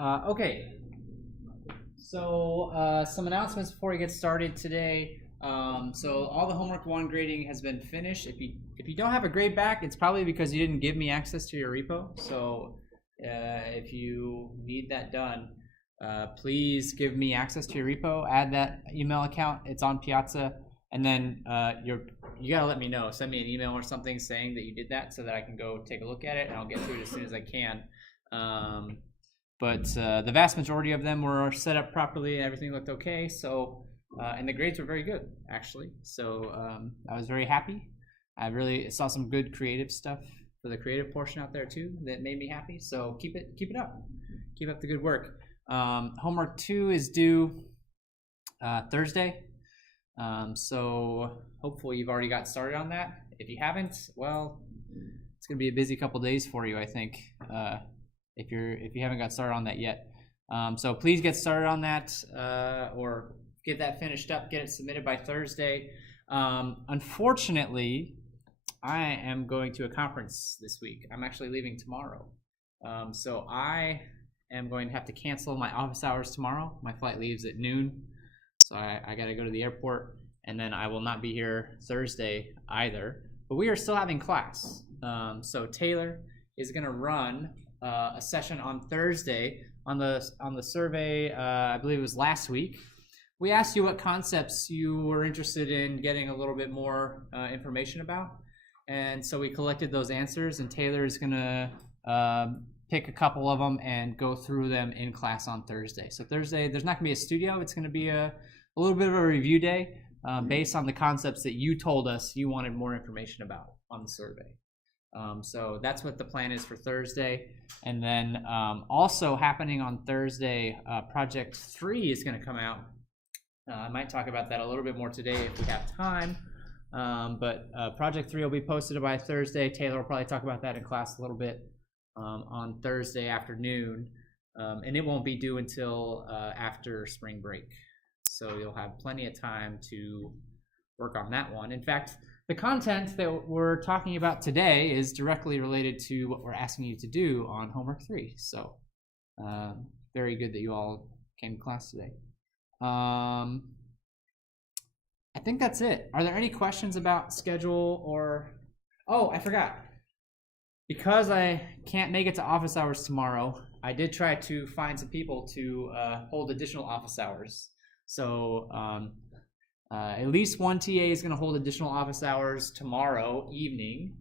Okay, so some announcements before we get started today. So all the homework 1 grading has been finished. If you don't have a grade back, it's probably because you didn't give me access to your repo. So if you need that done, please give me access to your repo. Add that email account. It's on Piazza, and then you gotta let me know. Send me an email or something saying that you did that, so that I can go take a look at it, and I'll get to it as soon as I can. But the vast majority of them were set up properly and everything looked okay. So, and the grades were very good, actually. So I was very happy. I really saw some good creative stuff for the creative portion out there too that made me happy. So keep it up. Keep up the good work. Homework 2 is due Thursday. So hopefully you've already got started on that. If you haven't, well, it's gonna be a busy couple days for you, I think. If you haven't got started on that yet. So please get started on that, or get that finished up, get it submitted by Thursday. Unfortunately, I am going to a conference this week. I'm actually leaving tomorrow. So I am going to have to cancel my office hours tomorrow. My flight leaves at noon. So I gotta go to the airport, and then I will not be here Thursday either. But we are still having class. So Taylor is gonna run a session on Thursday on the survey. I believe it was last week. We asked you what concepts you were interested in getting a little bit more information about, and so we collected those answers, and Taylor is gonna pick a couple of them and go through them in class on Thursday. So Thursday, there's not gonna be a studio. It's gonna be a little bit of a review day based on the concepts that you told us you wanted more information about on the survey. So that's what the plan is for Thursday. And then also happening on Thursday, Project 3 is going to come out. I might talk about that a little bit more today if we have time. But Project 3 will be posted by Thursday. Taylor will probably talk about that in class a little bit on Thursday afternoon. And it won't be due until after spring break. So you'll have plenty of time to work on that one. In fact, the content that we're talking about today is directly related to what we're asking you to do on homework 3. So very good that you all came to class today. I think that's it. Are there any questions about schedule or... Oh, I forgot. Because I can't make it to office hours tomorrow, I did try to find some people to hold additional office hours. So at least one TA is going to hold additional office hours tomorrow evening.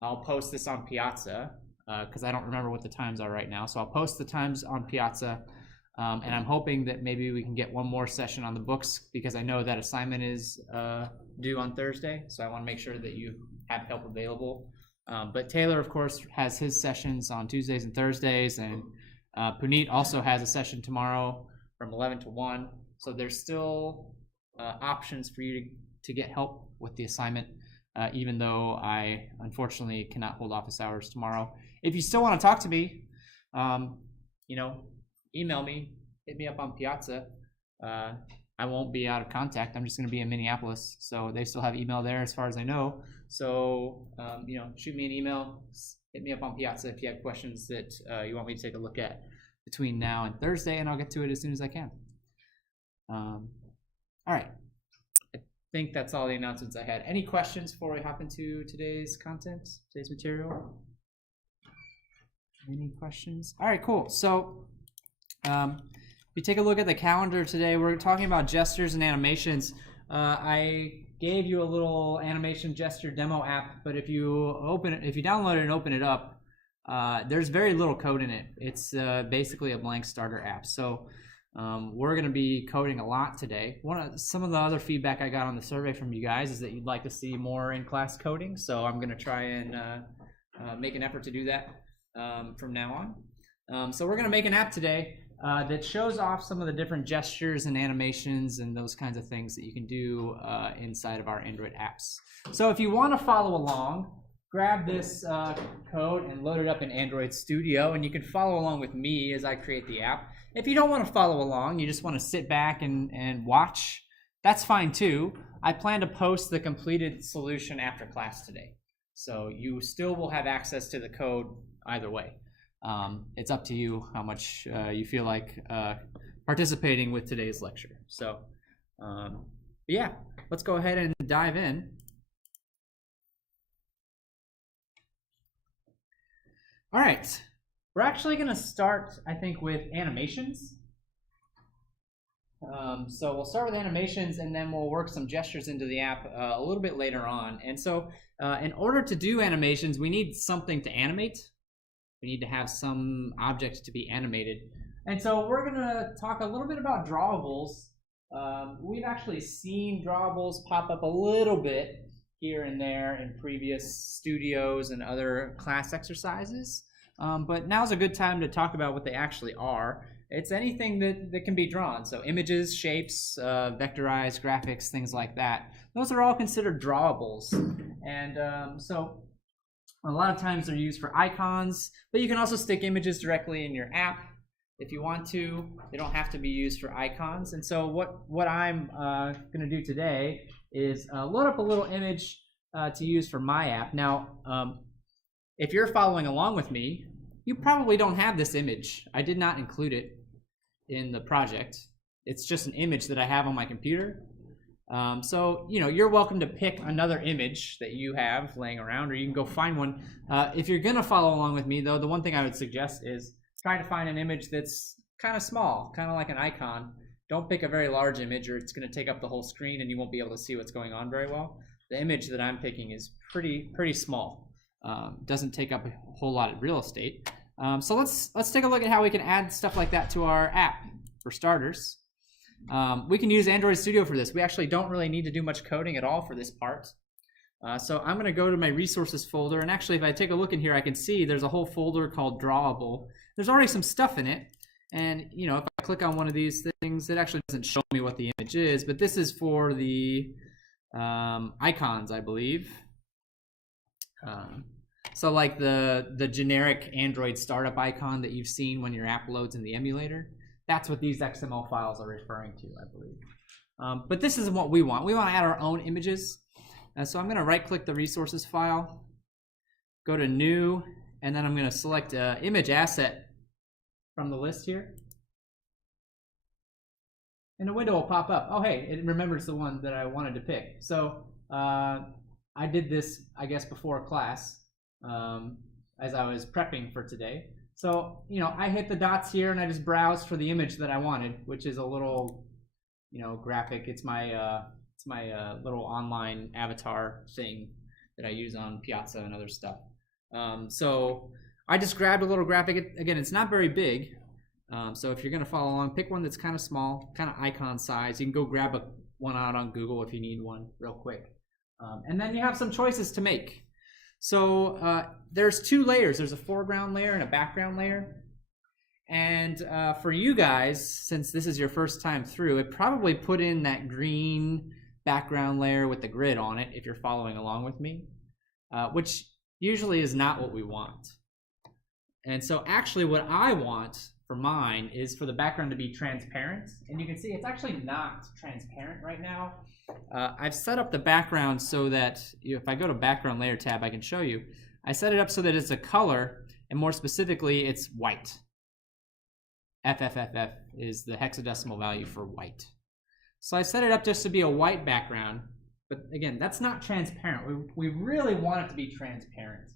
I'll post this on Piazza because I don't remember what the times are right now. So I'll post the times on Piazza, and I'm hoping that maybe we can get one more session on the books because I know that assignment is due on Thursday. So I want to make sure that you have help available. But Taylor, of course, has his sessions on Tuesdays and Thursdays, and Puneet also has a session tomorrow from 11 to 1. So there's still options for you to get help with the assignment, even though I unfortunately cannot hold office hours tomorrow. If you still want to talk to me, email me, hit me up on Piazza. I won't be out of contact. I'm just going to be in Minneapolis, so they still have email there as far as I know. So shoot me an email, hit me up on Piazza if you have questions that you want me to take a look at between now and Thursday, and I'll get to it as soon as I can. All right, I think that's all the announcements I had. Any questions before we hop into today's content, today's material? Any questions? All right, cool. So if you take a look at the calendar today, we're talking about gestures and animations. I gave you a little animation gesture demo app, but if you download it and open it up, there's very little code in it. It's basically a blank starter app. So we're going to be coding a lot today. Some of the other feedback I got on the survey from you guys is that you'd like to see more in-class coding, so I'm going to try and make an effort to do that from now on. So we're going to make an app today that shows off some of the different gestures and animations and those kinds of things that you can do inside of our Android apps. So if you want to follow along, grab this code and load it up in Android Studio, and you can follow along with me as I create the app. If you don't want to follow along, you just want to sit back and watch, that's fine too. I plan to post the completed solution after class today. So you still will have access to the code either way. it's up to you how much you feel like participating with today's lecture. So yeah, let's go ahead and dive in. All right, we're actually going to start, I think, with animations. So we'll start with animations, and then we'll work some gestures into the app a little bit later on. And so in order to do animations, we need something to animate. We need to have some object to be animated. And so we're going to talk a little bit about drawables. We've actually seen drawables pop up a little bit here and there in previous studios and other class exercises. But now's a good time to talk about what they actually are. It's anything that can be drawn. So images, shapes, vectorized graphics, things like that. Those are all considered drawables. And so a lot of times they're used for icons, but you can also stick images directly in your app if you want to. They don't have to be used for icons. And so what I'm going to do today is load up a little image to use for my app. Now, if you're following along with me, you probably don't have this image. I did not include it in the project. It's just an image that I have on my computer. So, you know, you're welcome to pick another image that you have laying around, or you can go find one. If you're going to follow along with me, though, the one thing I would suggest is try to find an image that's kind of small, kind of like an icon. Don't pick a very large image, or it's going to take up the whole screen and you won't be able to see what's going on very well. The image that I'm picking is pretty small. Doesn't take up a whole lot of real estate. So let's take a look at how we can add stuff like that to our app. For starters, we can use Android Studio for this. We actually don't really need to do much coding at all for this part. So I'm going to go to my resources folder, and actually if I take a look in here, I can see there's a whole folder called Drawable. There's already some stuff in it, and you know, if I click on one of these things, it actually doesn't show me what the image is, but this is for the icons, I believe. So like the generic Android startup icon that you've seen when your app loads in the emulator, that's what these XML files are referring to, I believe. But this isn't what we want. We want to add our own images. So I'm going to right-click the resources file, go to New, and then I'm going to select Image Asset from the list here. And a window will pop up. Oh, hey, it remembers the one that I wanted to pick. So I did this, I guess, before class as I was prepping for today. So, you know, I hit the dots here and I just browsed for the image that I wanted, which is a little, you know, graphic. It's my little online avatar thing that I use on Piazza and other stuff. So I just grabbed a little graphic. Again, it's not very big. So if you're going to follow along, pick one that's kind of small, kind of icon size. You can go grab one out on Google if you need one real quick. And then you have some choices to make. So there's two layers. There's a foreground layer and a background layer. And for you guys, since this is your first time through, it probably put in that green background layer with the grid on it if you're following along with me, which usually is not what we want. And so actually what I want for mine is for the background to be transparent. And you can see it's actually not transparent right now. I've set up the background so that if I go to background layer tab, I can show you. I set it up so that it's a color, and more specifically, it's white. FFFF is the hexadecimal value for white. So I set it up just to be a white background, but again, that's not transparent. We really want it to be transparent.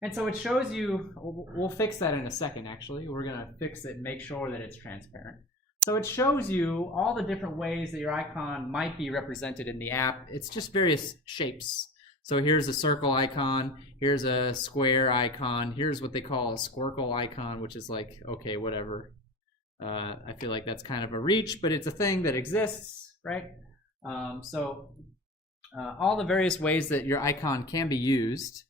And so it shows you, we'll fix that in a second actually. We're gonna fix it and make sure that it's transparent. So it shows you all the different ways that your icon might be represented in the app. It's just various shapes. So here's a circle icon, here's a square icon, here's what they call a squircle icon, which is like, okay, whatever. I feel like that's kind of a reach, but it's a thing that exists, right? All the various ways that your icon can be used.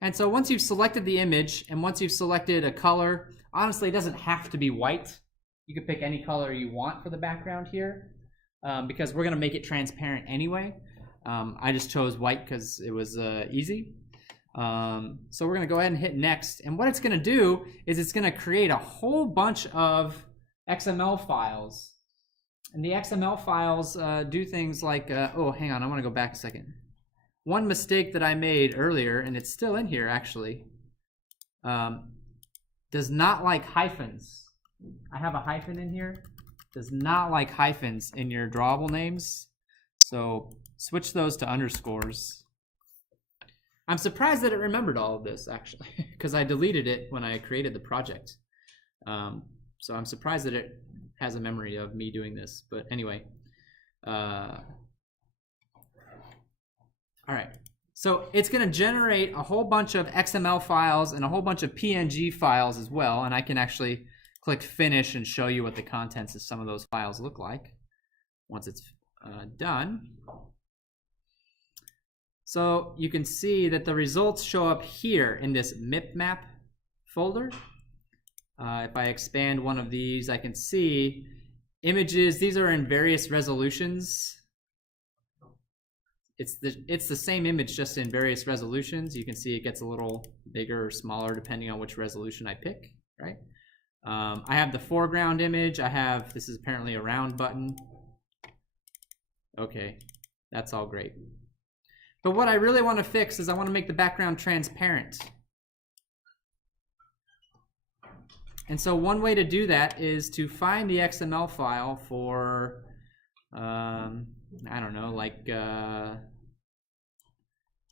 And so once you've selected the image and once you've selected a color, honestly, it doesn't have to be white. You can pick any color you want for the background here because we're going to make it transparent anyway. I just chose white because it was easy. So we're going to go ahead and hit next. And what it's going to do is it's going to create a whole bunch of XML files. And the XML files do things like, oh, hang on, I want to go back a second. One mistake that I made earlier, and it's still in here actually, does not like hyphens. I have a hyphen in here. Does not like hyphens in your drawable names. So switch those to underscores. I'm surprised that it remembered all of this, actually, because I deleted it when I created the project. So I'm surprised that it has a memory of me doing this. But anyway. All right. So it's going to generate a whole bunch of XML files and a whole bunch of PNG files as well. And I can actually click finish and show you what the contents of some of those files look like once it's done. So you can see that the results show up here in this mipmap folder. If I expand one of these, I can see images. These are in various resolutions. It's the same image, just in various resolutions. You can see it gets a little bigger or smaller depending on which resolution I pick, right? I have the foreground image. This is apparently a round button. Okay, that's all great. But what I really want to fix is I want to make the background transparent. And so one way to do that is to find the XML file for, I don't know, like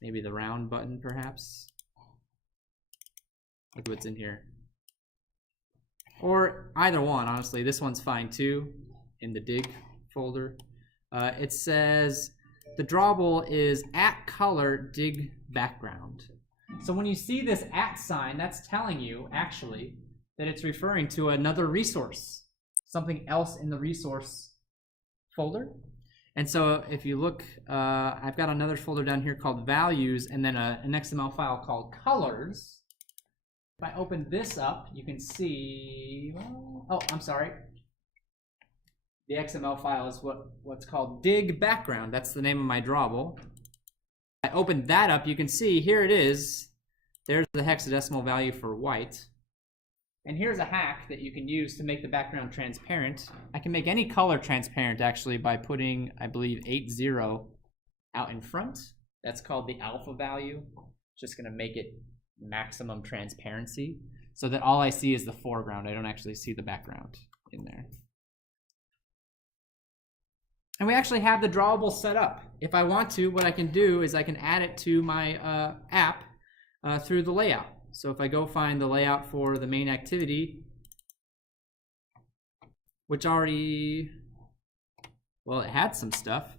maybe the round button perhaps. Look what's in here. Or either one, honestly. This one's fine too, in the dig folder. It says the drawable is @color dig background. So when you see this @ sign, that's telling you actually that it's referring to another resource, something else in the resource folder. And so if you look, I've got another folder down here called values, and then an XML file called colors. If I open this up, you can see, oh, I'm sorry. The XML file is what's called dig background. That's the name of my drawable. I open that up, you can see here it is. There's the hexadecimal value for white. And here's a hack that you can use to make the background transparent. I can make any color transparent actually by putting, I believe, 80 out in front. That's called the alpha value. Just gonna make it maximum transparency so that all I see is the foreground. I don't actually see the background in there. And we actually have the drawable set up. If I want to, what I can do is I can add it to my app through the layout. So if I go find the layout for the main activity, which already, well, it had some stuff.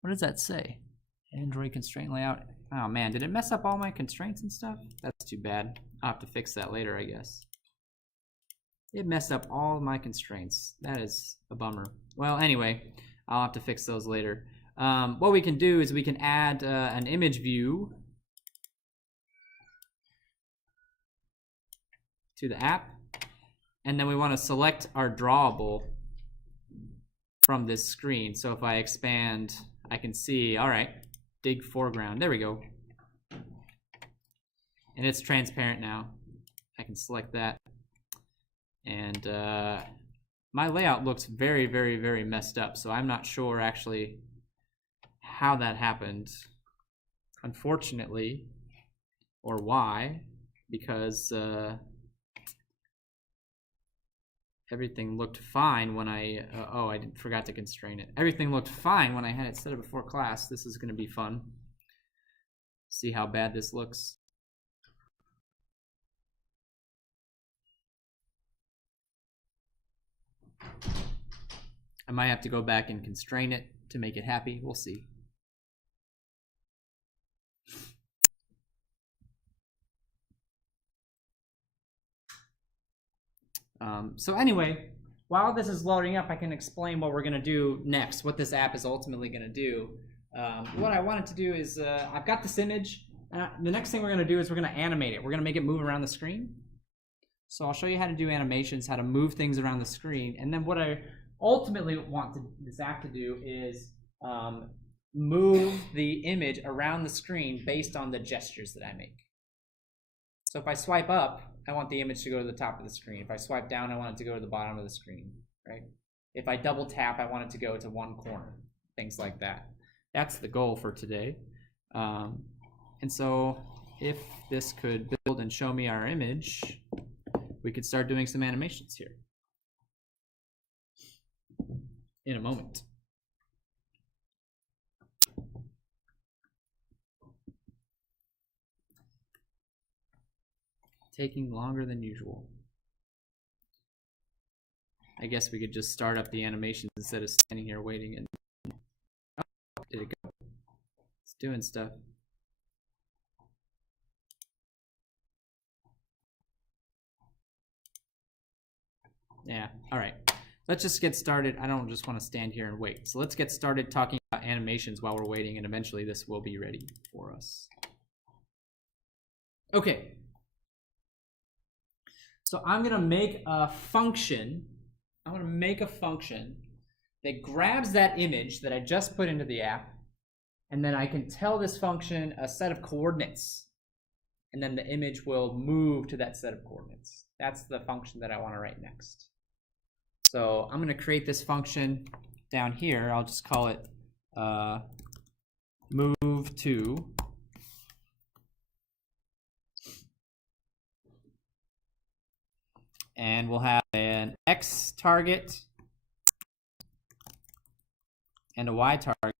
What does that say? Android constraint layout. Oh man, did it mess up all my constraints and stuff? That's too bad. I'll have to fix that later, I guess. It messed up all of my constraints. That is a bummer. Well, anyway, I'll have to fix those later. What we can do is we can add an image view to the app, and then we want to select our drawable from this screen. So if I expand, I can see, all right, dig foreground. There we go. And it's transparent now. I can select that. And my layout looks very, very, very messed up, so I'm not sure actually how that happened, unfortunately, or why, because everything looked fine when I, forgot to constrain it. Everything looked fine when I had it set up before class. This is gonna be fun. See how bad this looks. I might have to go back and constrain it to make it happy. We'll see. So anyway, while this is loading up, I can explain what we're going to do next, what this app is ultimately going to do. What I wanted to do is, I've got this image. The next thing we're going to do is we're going to animate it. We're going to make it move around the screen. So I'll show you how to do animations, how to move things around the screen. And then what I ultimately want this app to do is move the image around the screen based on the gestures that I make. So if I swipe up, I want the image to go to the top of the screen. If I swipe down, I want it to go to the bottom of the screen, right? If I double tap, I want it to go to one corner, things like that. That's the goal for today. And so if this could build and show me our image, we could start doing some animations here in a moment. Taking longer than usual. I guess we could just start up the animations instead of standing here waiting. And oh, did it go? It's doing stuff. Yeah, all right. Let's just get started. I don't just want to stand here and wait. So let's get started talking about animations while we're waiting, and eventually this will be ready for us. Okay. So I'm going to make a function. I'm going to make a function that grabs that image that I just put into the app, and then I can tell this function a set of coordinates, and then the image will move to that set of coordinates. That's the function that I want to write next. So I'm going to create this function down here. I'll just call it move to. And we'll have an X target and a Y target.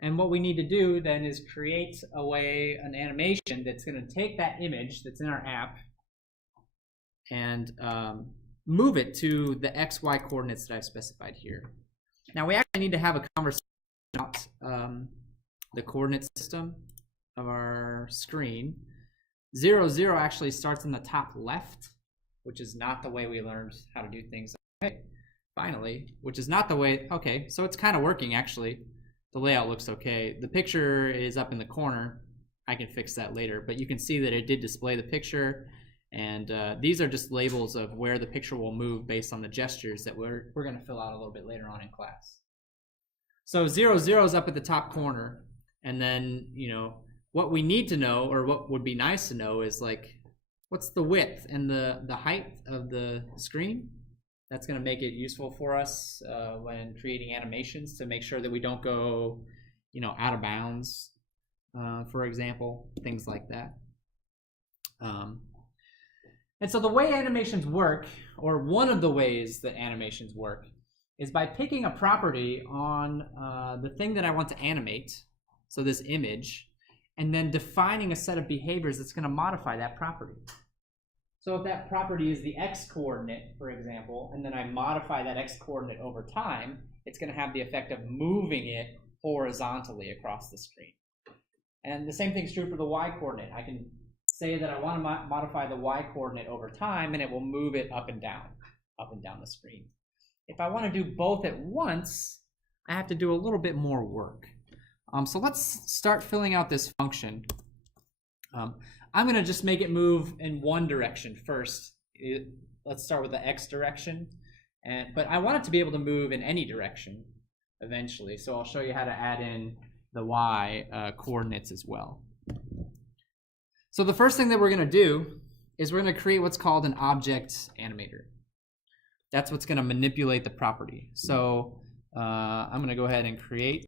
And what we need to do then is create an animation that's going to take that image that's in our app and move it to the X, Y coordinates that I've specified here. Now we actually need to have a conversation about the coordinate system of our screen. 0, 0 actually starts in the top left, which is not the way we learned how to do things. Okay, finally, which is not the way. Okay, so it's kind of working actually. The layout looks okay. The picture is up in the corner. I can fix that later, but you can see that it did display the picture, and these are just labels of where the picture will move based on the gestures that we're going to fill out a little bit later on in class. So 0, 0 is up at the top corner, and then, you know, what we need to know, or what would be nice to know, is like, what's the width and the height of the screen? That's going to make it useful for us when creating animations to make sure that we don't go, you know, out of bounds, for example, things like that. And so the way animations work, or one of the ways that animations work, is by picking a property on the thing that I want to animate, so this image, and then defining a set of behaviors that's going to modify that property. So if that property is the X coordinate, for example, and then I modify that X coordinate over time, it's going to have the effect of moving it horizontally across the screen. And the same thing is true for the Y coordinate. I can say that I want to modify the Y coordinate over time, and it will move it up and down the screen. If I want to do both at once, I have to do a little bit more work. So let's start filling out this function. I'm going to just make it move in one direction first. Let's start with the X direction. But I want it to be able to move in any direction eventually. So I'll show you how to add in the Y coordinates as well. So the first thing that we're going to do is we're going to create what's called an object animator. That's what's going to manipulate the property. So I'm going to go ahead and create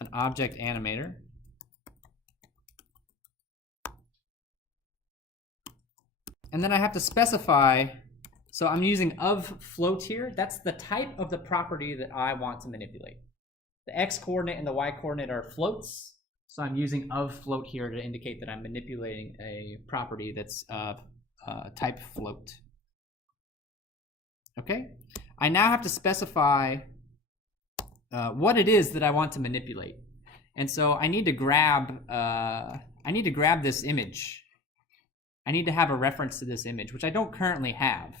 an object animator. And then I have to specify, so I'm using of float here. That's the type of the property that I want to manipulate. The X coordinate and the Y coordinate are floats. So I'm using of float here to indicate that I'm manipulating a property that's of type float. Okay. I now have to specify what it is that I want to manipulate. And so I need to grab this image. I need to have a reference to this image, which I don't currently have.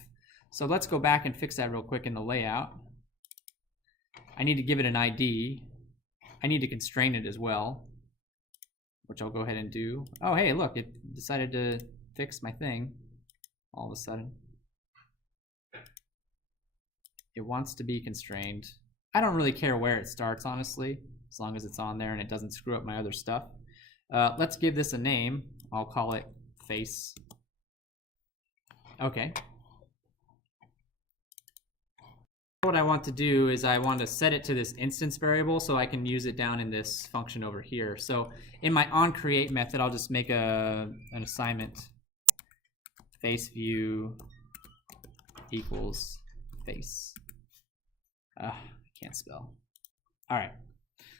So let's go back and fix that real quick in the layout. I need to give it an ID. I need to constrain it as well, which I'll go ahead and do. Oh, hey, look, it decided to fix my thing all of a sudden. It wants to be constrained. I don't really care where it starts, honestly, as long as it's on there and it doesn't screw up my other stuff. Let's give this a name. I'll call it face. Okay. what I want to do is I want to set it to this instance variable so I can use it down in this function over here. So in my onCreate method, I'll just make an assignment face view equals face. I can't spell. All right.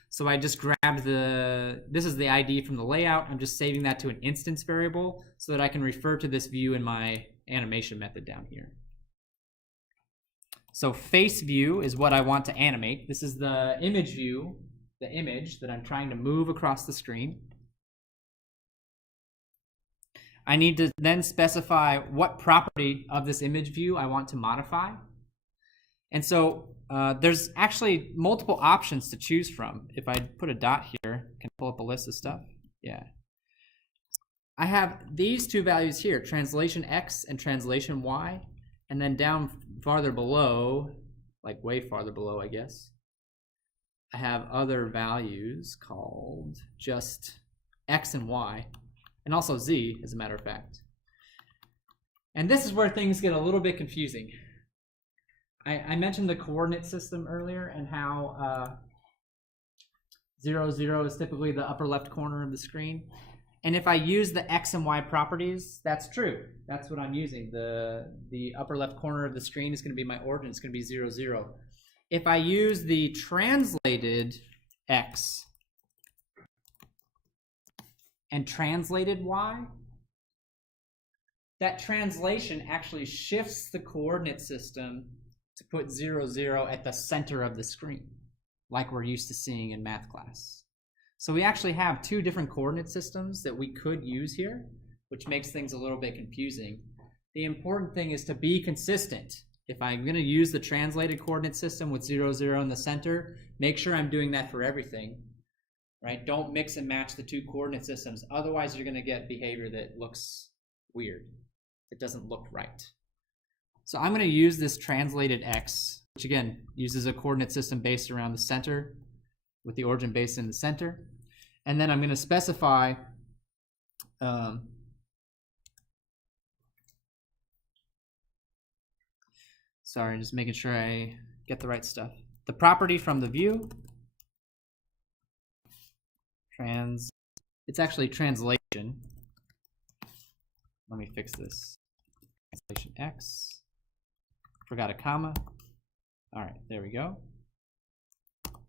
So I just grabbed this is the ID from the layout. I'm just saving that to an instance variable so that I can refer to this view in my animation method down here. So face view is what I want to animate. This is the image view, the image that I'm trying to move across the screen. I need to then specify what property of this image view I want to modify. And so there's actually multiple options to choose from. If I put a dot here, can I pull up a list of stuff? Yeah. I have these two values here, translation X and translation Y. And then down farther below, like way farther below, I guess, I have other values called just X and Y, and also Z, as a matter of fact. And this is where things get a little bit confusing. I mentioned the coordinate system earlier and how 0, 0 is typically the upper left corner of the screen. And if I use the X and Y properties, that's true. That's what I'm using. The upper left corner of the screen is going to be my origin. It's going to be 0, 0. If I use the translated X and translated Y, that translation actually shifts the coordinate system to put 0, 0 at the center of the screen, like we're used to seeing in math class. So we actually have two different coordinate systems that we could use here, which makes things a little bit confusing. The important thing is to be consistent. If I'm going to use the translated coordinate system with 0, 0 in the center, make sure I'm doing that for everything, right? Don't mix and match the two coordinate systems. Otherwise, you're going to get behavior that looks weird. It doesn't look right. So I'm going to use this translated X, which again uses a coordinate system based around the center, with the origin based in the center. And then I'm going to specify sorry, just making sure I get the right stuff. The property from the view, it's actually translation. Let me fix this. Translation X, forgot a comma. All right, there we go.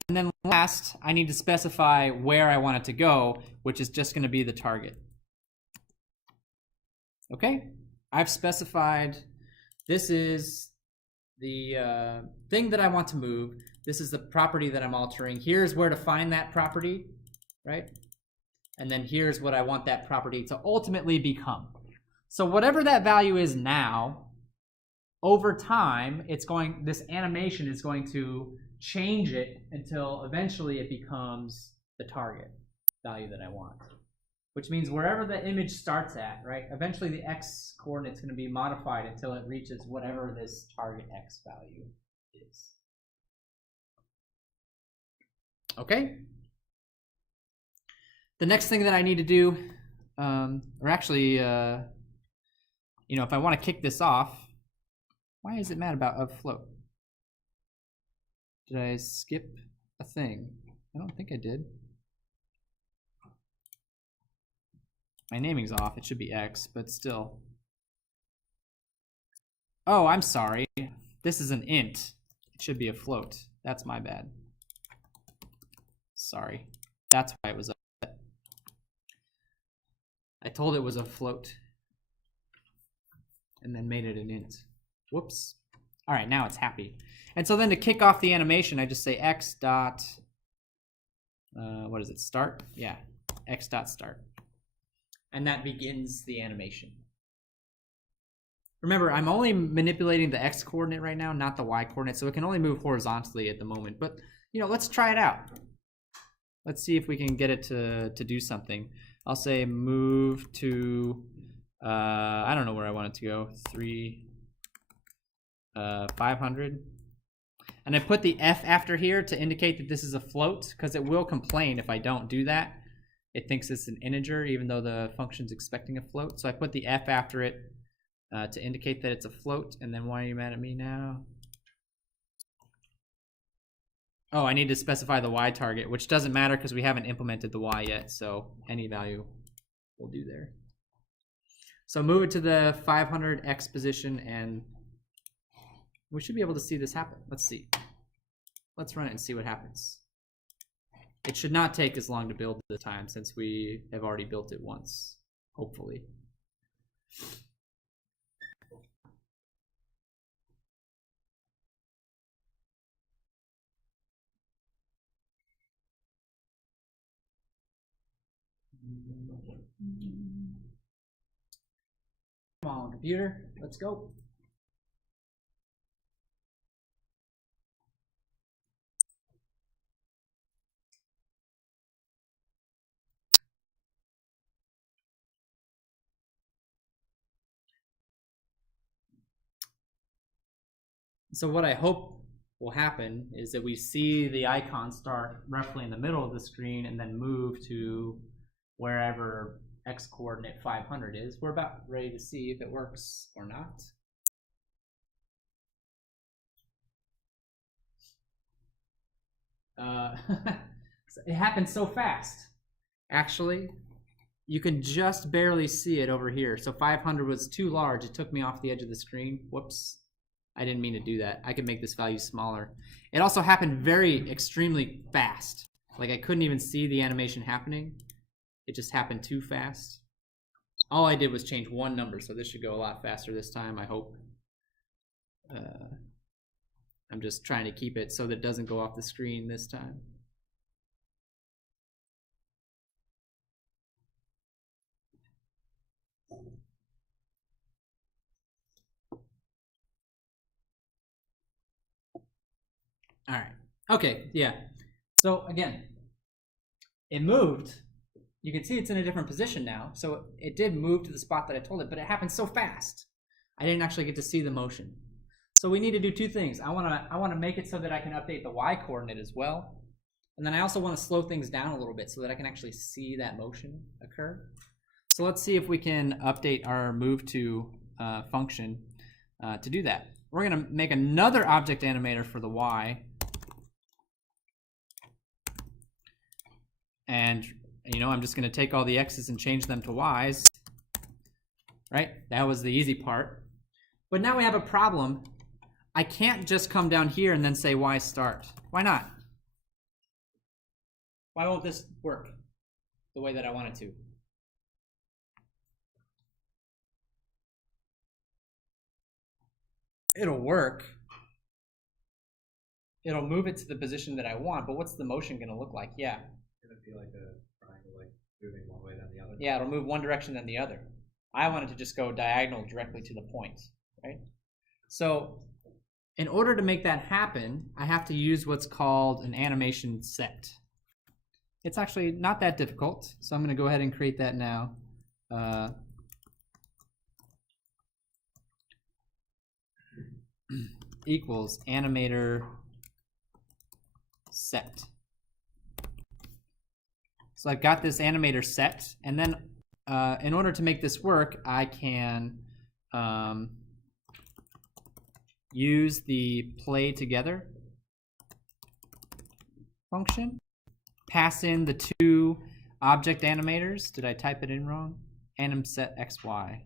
And then last, I need to specify where I want it to go, which is just going to be the target. Okay, I've specified this is the thing that I want to move. This is the property that I'm altering. Here's where to find that property, right? And then here's what I want that property to ultimately become. So whatever that value is now, over time, this animation is going to change it until eventually it becomes the target value that I want. Which means wherever the image starts at, right, eventually the X coordinate is going to be modified until it reaches whatever this target X value is. Okay? The next thing that I need to do, or actually, if I want to kick this off, why is it mad about of float? Did I skip a thing? I don't think I did. My naming's off. It should be X, but still. Oh, I'm sorry. This is an int. It should be a float. That's my bad. Sorry. That's why it was upset. I told it was a float and then made it an int. Whoops. All right, now it's happy. And so then to kick off the animation, I just say x dot, what is it, start? Yeah, x dot start. And that begins the animation. Remember, I'm only manipulating the x coordinate right now, not the y coordinate, so it can only move horizontally at the moment. But let's try it out. Let's see if we can get it to do something. I'll say move to, I don't know where I want it to go, 500. And I put the F after here to indicate that this is a float, because it will complain if I don't do that. It thinks it's an integer, even though the function's expecting a float. So I put the F after it to indicate that it's a float. And then why are you mad at me now? Oh, I need to specify the Y target, which doesn't matter because we haven't implemented the Y yet, so any value will do there. So move it to the 500X position, and we should be able to see this happen. Let's see. Let's run it and see what happens. It should not take as long to build this time since we have already built it once, hopefully. Come on, computer, let's go. So what I hope will happen is that we see the icon start roughly in the middle of the screen and then move to wherever X coordinate 500 is. We're about ready to see if it works or not. It happened so fast. Actually, you can just barely see it over here. So 500 was too large. It took me off the edge of the screen. Whoops. I didn't mean to do that. I could make this value smaller. It also happened very extremely fast. Like I couldn't even see the animation happening. It just happened too fast. All I did was change one number, so this should go a lot faster this time, I hope. I'm just trying to keep it so that it doesn't go off the screen this time. All right. Okay, yeah. So again, it moved. You can see it's in a different position now. So it did move to the spot that I told it, but it happened so fast. I didn't actually get to see the motion. So we need to do two things. I want to make it so that I can update the Y coordinate as well. And then I also want to slow things down a little bit so that I can actually see that motion occur. So let's see if we can update our move to function to do that. We're going to make another object animator for the Y. And, you know, I'm just going to take all the X's and change them to Y's. Right? That was the easy part. But now we have a problem. I can't just come down here and then say Y start. Why not? Why won't this work the way that I want it to? It'll work. It'll move it to the position that I want, but what's the motion going to look like? Yeah. It'll be like a triangle, like moving one way then the other. Yeah, it'll move one direction then the other. I want it to just go diagonal directly to the point, right? So in order to make that happen, I have to use what's called an animation set. It's actually not that difficult, so I'm going to go ahead and create that now. Equals animator set. So I've got this animator set, and then in order to make this work, I can use the play together function, pass in the two object animators. Did I type it in wrong? Anim set XY.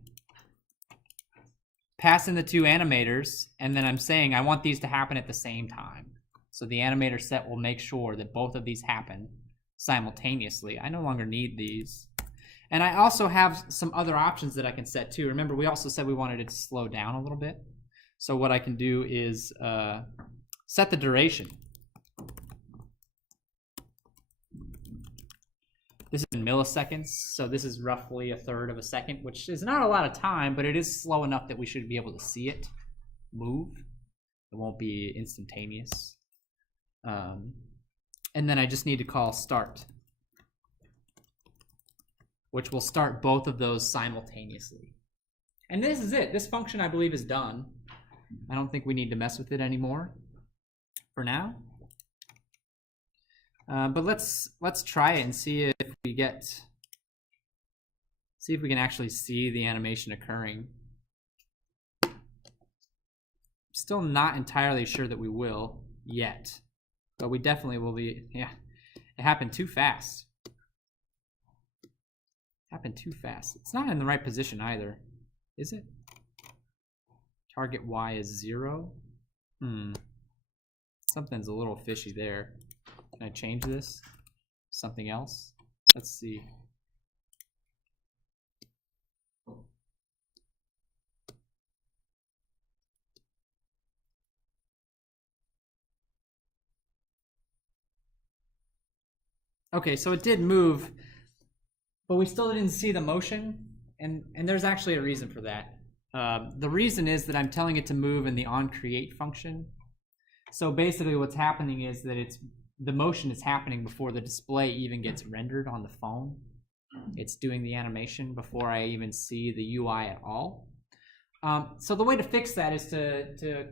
Pass in the two animators, and then I'm saying I want these to happen at the same time. So the animator set will make sure that both of these happen simultaneously. I no longer need these. And I also have some other options that I can set too. Remember, we also said we wanted it to slow down a little bit. So what I can do is set the duration. This is in milliseconds, so this is roughly 1/3 of a second, which is not a lot of time, but it is slow enough that we should be able to see it move. It won't be instantaneous. And then I just need to call start, which will start both of those simultaneously. And this is it. This function, I believe, is done. I don't think we need to mess with it anymore for now. But let's try it and see if we see if we can actually see the animation occurring. Still not entirely sure that we will yet. But we definitely will be, yeah. It happened too fast. Happened too fast. It's not in the right position either, is it? Target Y is 0. Something's a little fishy there. Can I change this? Something else? Let's see. Okay, so it did move, but we still didn't see the motion, and there's actually a reason for that. The reason is that I'm telling it to move in the onCreate function. So basically what's happening is that the motion is happening before the display even gets rendered on the phone. It's doing the animation before I even see the UI at all. So the way to fix that is to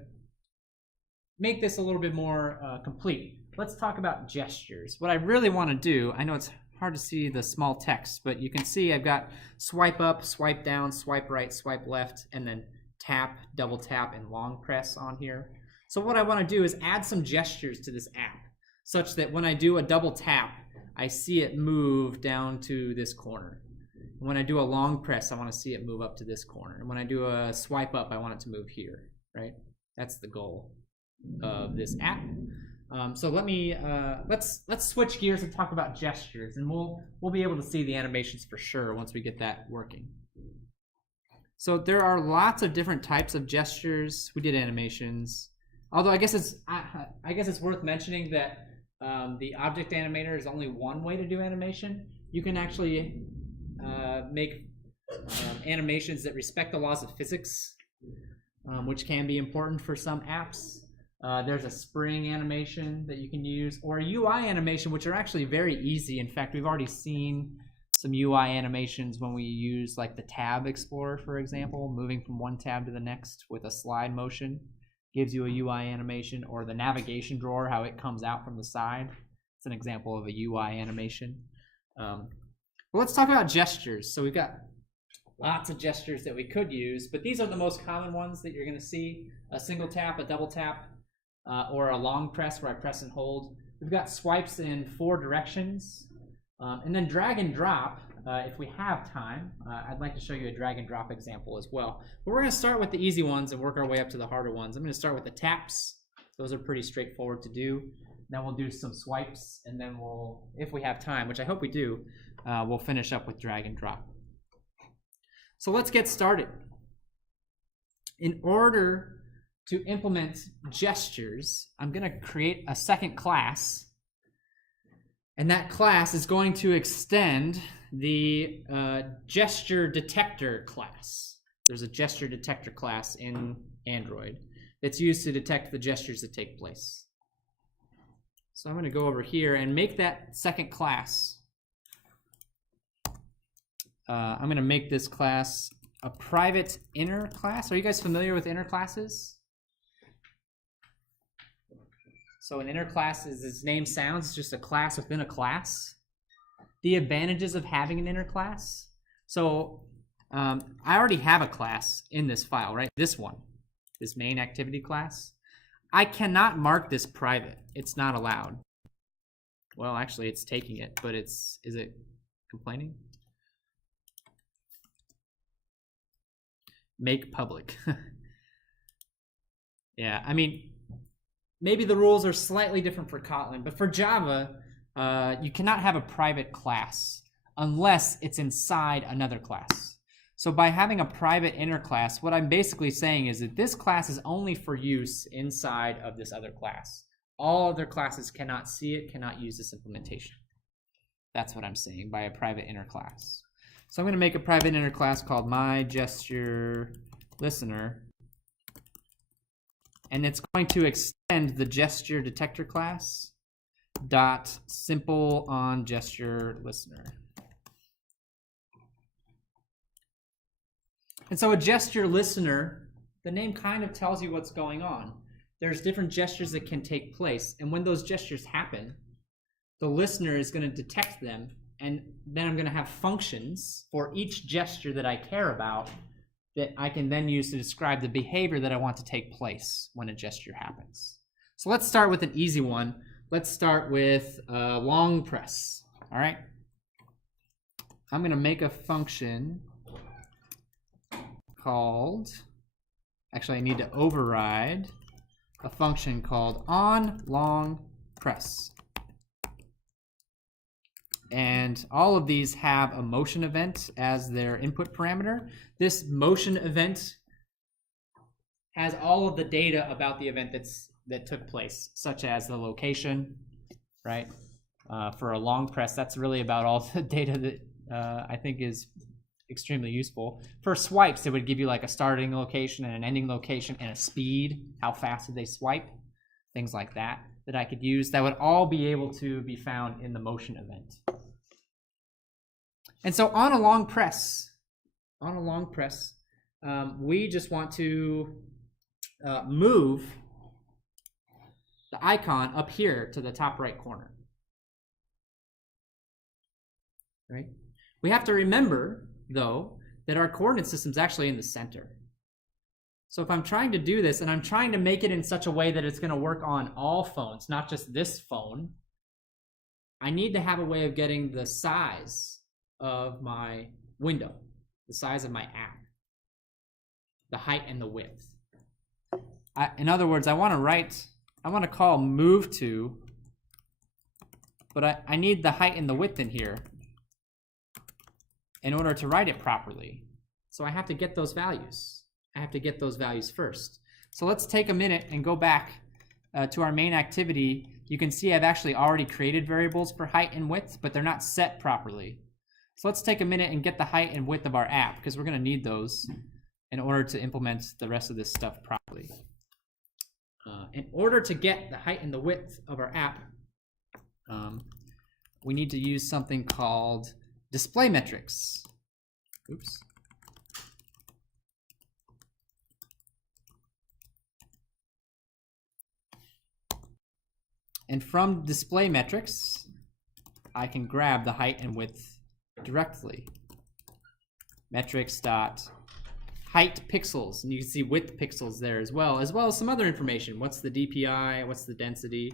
make this a little bit more complete. Let's talk about gestures. What I really want to do, I know it's hard to see the small text, but you can see I've got swipe up, swipe down, swipe right, swipe left, and then tap, double tap, and long press on here. So what I want to do is add some gestures to this app, such that when I do a double tap, I see it move down to this corner. And when I do a long press, I want to see it move up to this corner. And when I do a swipe up, I want it to move here, right? That's the goal of this app. So let me let's switch gears and talk about gestures, and we'll be able to see the animations for sure once we get that working. So there are lots of different types of gestures. We did animations, although I guess it's worth mentioning that the object animator is only one way to do animation. You can actually make animations that respect the laws of physics, which can be important for some apps. There's a spring animation that you can use, or a UI animation, which are actually very easy. In fact, we've already seen some UI animations when we use like the tab explorer, for example, moving from one tab to the next with a slide motion gives you a UI animation, or the navigation drawer, how it comes out from the side. It's an example of a UI animation. Well, let's talk about gestures. So we've got lots of gestures that we could use, but these are the most common ones that you're going to see: a single tap, a double tap, or a long press where I press and hold. We've got swipes in 4 directions, and then drag and drop. If we have time, I'd like to show you a drag and drop example as well. But we're going to start with the easy ones and work our way up to the harder ones. I'm going to start with the taps. Those are pretty straightforward to do. Then we'll do some swipes, and then we'll, if we have time, which I hope we do, we'll finish up with drag and drop. So let's get started. In order to implement gestures, I'm going to create a second class, and that class is going to extend the gesture detector class. There's a gesture detector class in Android that's used to detect the gestures that take place. So I'm going to go over here and make that second class. I'm going to make this class a private inner class. Are you guys familiar with inner classes? So an inner class, as its name sounds, is just a class within a class. The advantages of having an inner class. So I already have a class in this file, right? This one, this main activity class. I cannot mark this private. It's not allowed. Well, actually, it's taking it, but is it complaining? Make public. Yeah, I mean, maybe the rules are slightly different for Kotlin, but for Java, you cannot have a private class unless it's inside another class. So by having a private inner class, what I'm basically saying is that this class is only for use inside of this other class. All other classes cannot see it, cannot use this implementation. That's what I'm saying by a private inner class. So I'm going to make a private inner class called myGestureListener, and it's going to extend the gesture detector class dot simple on gesture listener. And so a gesture listener, the name kind of tells you what's going on. There's different gestures that can take place, and when those gestures happen, the listener is going to detect them, and then I'm going to have functions for each gesture that I care about that I can then use to describe the behavior that I want to take place when a gesture happens. So let's start with an easy one. let's start with long press. All right. I'm going to make a function called, actually I need to override a function called onLongPress. And all of these have a motion event as their input parameter. This motion event has all of the data about the event that took place, such as the location, right? For a long press, that's really about all the data that I think is extremely useful. For swipes, it would give you like a starting location and an ending location and a speed, how fast did they swipe, things like that I could use. That would all be able to be found in the motion event. And so on a long press, we just want to move the icon up here to the top right corner. Right? We have to remember, though, that our coordinate system is actually in the center. So if I'm trying to do this, and I'm trying to make it in such a way that it's going to work on all phones, not just this phone, I need to have a way of getting the size of my window, the size of my app, the height and the width. In other words, I want to call move to, but I need the height and the width in here in order to write it properly. So I have to get those values. I have to get those values first. So let's take a minute and go back to our main activity. You can see I've actually already created variables for height and width, but they're not set properly. So let's take a minute and get the height and width of our app, because we're going to need those in order to implement the rest of this stuff properly. In order to get the height and the width of our app, we need to use something called display metrics. Oops. And from display metrics, I can grab the height and width directly. Metrics dot height pixels, and you can see width pixels there as well as some other information. What's the DPI? What's the density?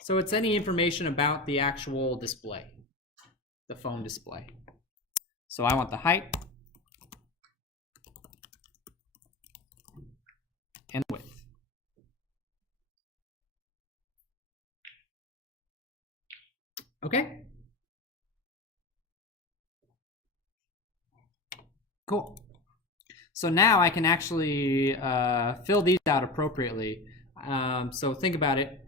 So it's any information about the actual display, the phone display. So I want the height and width. Okay. Cool. So now I can actually fill these out appropriately. So think about it.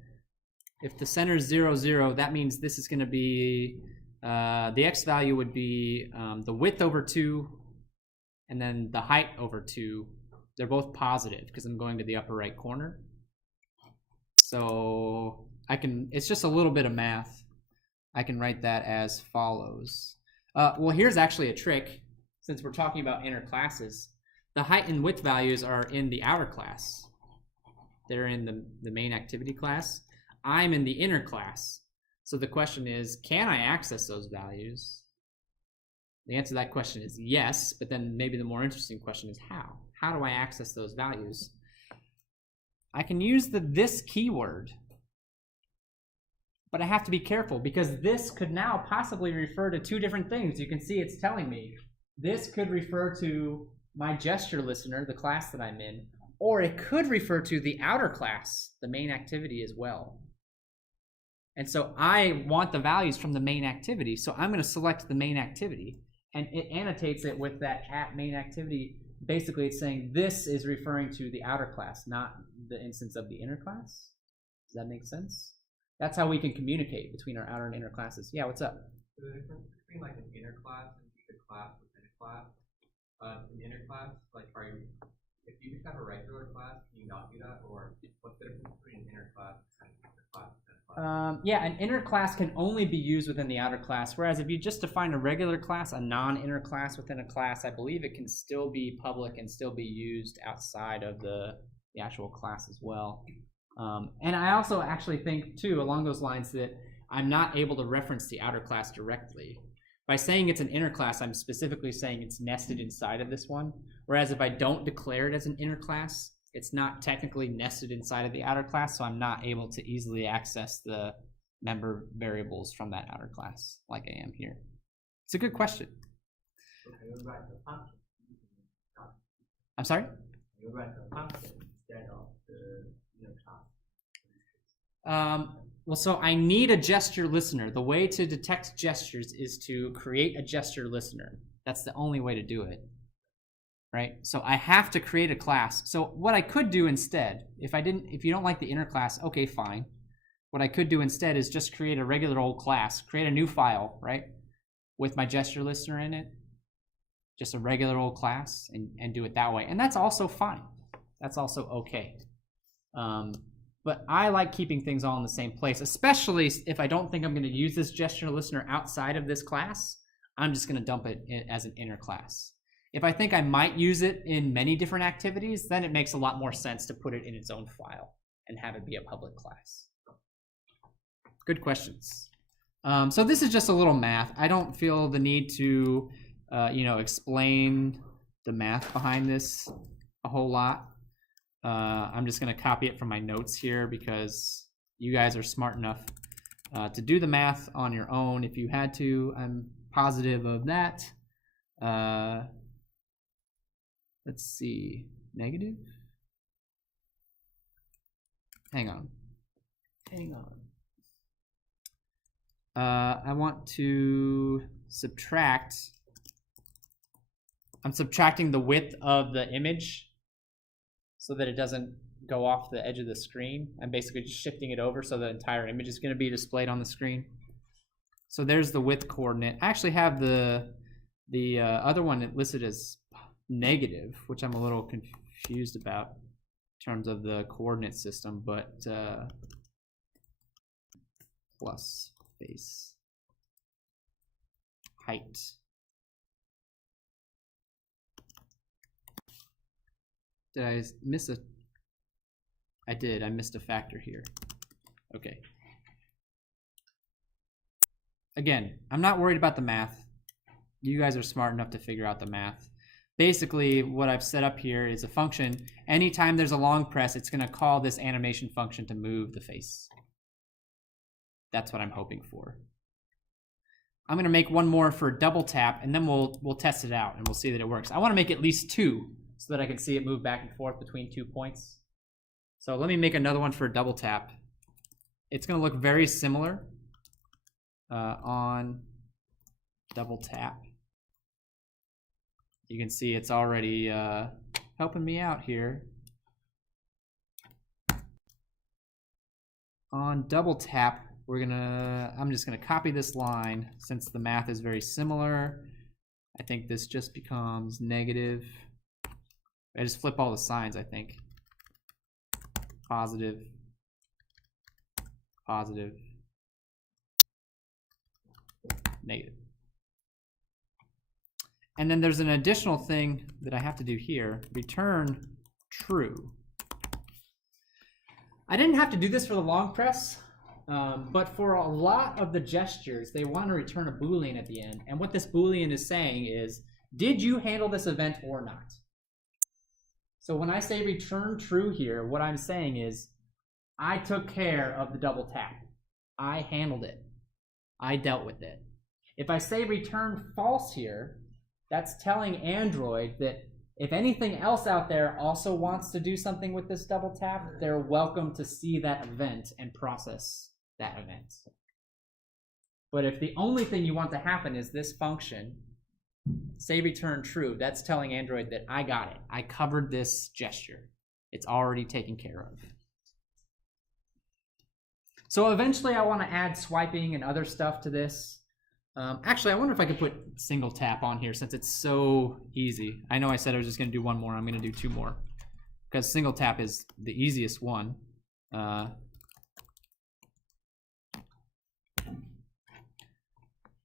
If the center is 0, 0, that means this is going to be, the x value would be the width over 2, and then the height over 2. They're both positive because I'm going to the upper right corner. So I can, it's just a little bit of math. I can write that as follows. Well, here's actually a trick. Since we're talking about inner classes, the height and width values are in the outer class. They're in the main activity class. I'm in the inner class. So the question is, can I access those values? The answer to that question is yes, but then maybe the more interesting question is how? How do I access those values? I can use the this keyword, but I have to be careful because this could now possibly refer to two different things. You can see it's telling me this could refer to my gesture listener, the class that I'm in, or it could refer to the outer class, the main activity as well. And so I want the values from the main activity, so I'm going to select the main activity, and it annotates it with that at main activity. Basically, it's saying this is referring to the outer class, not the instance of the inner class. Does that make sense? That's how we can communicate between our outer and inner classes. Yeah, what's up? So the difference between like an inner class and a class within a class. An inner class, like if you just have a regular class, can you not do that? Or what's the difference between an inner class and a class within a class? Yeah, an inner class can only be used within the outer class, whereas if you just define a regular class, a non-inner class within a class, I believe it can still be public and still be used outside of the actual class as well. And I also actually think, too, along those lines, that I'm not able to reference the outer class directly. By saying it's an inner class, I'm specifically saying it's nested inside of this one. Whereas if I don't declare it as an inner class, It's not technically nested inside of the outer class, so I'm not able to easily access the member variables from that outer class like I am here. It's a good question. So can you write the function? I'm sorry? You write the function instead of the inner class. Well, so I need a gesture listener. The way to detect gestures is to create a gesture listener. That's the only way to do it, right? So I have to create a class. So what I could do instead, if you don't like the inner class, okay, fine. What I could do instead is just create a regular old class, create a new file, right? With my gesture listener in it, just a regular old class, and do it that way. And that's also fine. That's also okay. But I like keeping things all in the same place, especially if I don't think I'm going to use this gesture listener outside of this class. I'm just going to dump it as an inner class. If I think I might use it in many different activities, then it makes a lot more sense to put it in its own file and have it be a public class. Good questions. So this is just a little math. I don't feel the need to, explain the math behind this a whole lot. I'm just going to copy it from my notes here because you guys are smart enough to do the math on your own if you had to. I'm positive of that. Let's see. Negative? Hang on. I want to subtract. I'm subtracting the width of the image so that it doesn't go off the edge of the screen. I'm basically just shifting it over so the entire image is going to be displayed on the screen. So there's the width coordinate. I actually have the other one listed as negative, which I'm a little confused about in terms of the coordinate system, but plus face height. Did I miss a? I did. I missed a factor here. Okay. Again, I'm not worried about the math. You guys are smart enough to figure out the math. Basically, what I've set up here is a function. Anytime there's a long press, it's going to call this animation function to move the face. That's what I'm hoping for. I'm going to make one more for double tap, and then we'll test it out, and we'll see that it works. I want to make at least two, so that I can see it move back and forth between 2 points. So let me make another one for double tap. It's going to look very similar on double tap. You can see it's already helping me out here. On double tap, I'm just gonna copy this line since the math is very similar. I think this just becomes negative. I just flip all the signs, I think. Positive, positive, negative. And then there's an additional thing that I have to do here, return true. I didn't have to do this for the long press, but for a lot of the gestures, they want to return a Boolean at the end. And what this Boolean is saying is, did you handle this event or not? So when I say return true here, what I'm saying is, I took care of the double tap. I handled it. I dealt with it. If I say return false here, that's telling Android that if anything else out there also wants to do something with this double tap, they're welcome to see that event and process that event. But if the only thing you want to happen is this function, say return true, that's telling Android that I got it. I covered this gesture. It's already taken care of. So eventually I want to add swiping and other stuff to this. Actually, I wonder if I could put single tap on here since it's so easy. I know I said I was just going to do one more. I'm going to do two more because single tap is the easiest one.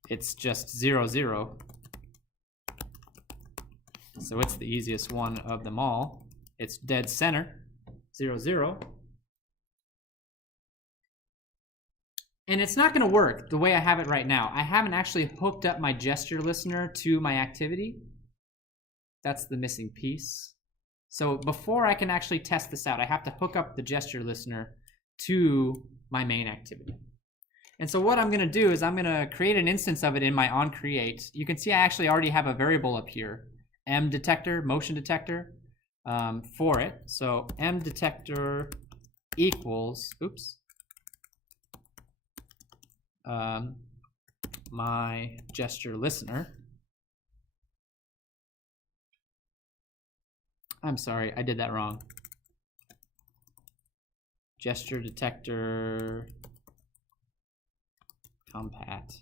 It's just 0, 0. So it's the easiest one of them all. It's dead center, 0, 0. And it's not going to work the way I have it right now. I haven't actually hooked up my gesture listener to my activity. That's the missing piece. So before I can actually test this out, I have to hook up the gesture listener to my main activity. And so what I'm going to do is I'm going to create an instance of it in my onCreate. You can see I actually already have a variable up here, mDetector, motion detector, for it. So mDetector equals, my gesture listener. I'm sorry, I did that wrong. Gesture detector compat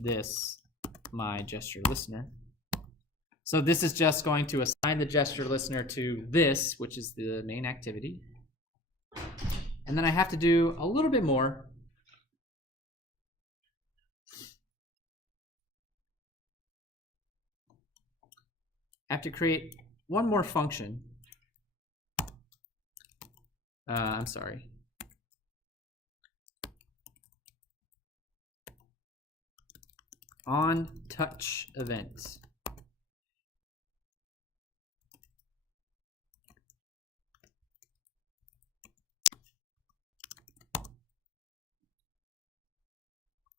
this my gesture listener. So this is just going to assign the gesture listener to this, which is the main activity. And then I have to do a little bit more. I have to create one more function. I'm sorry. On touch event.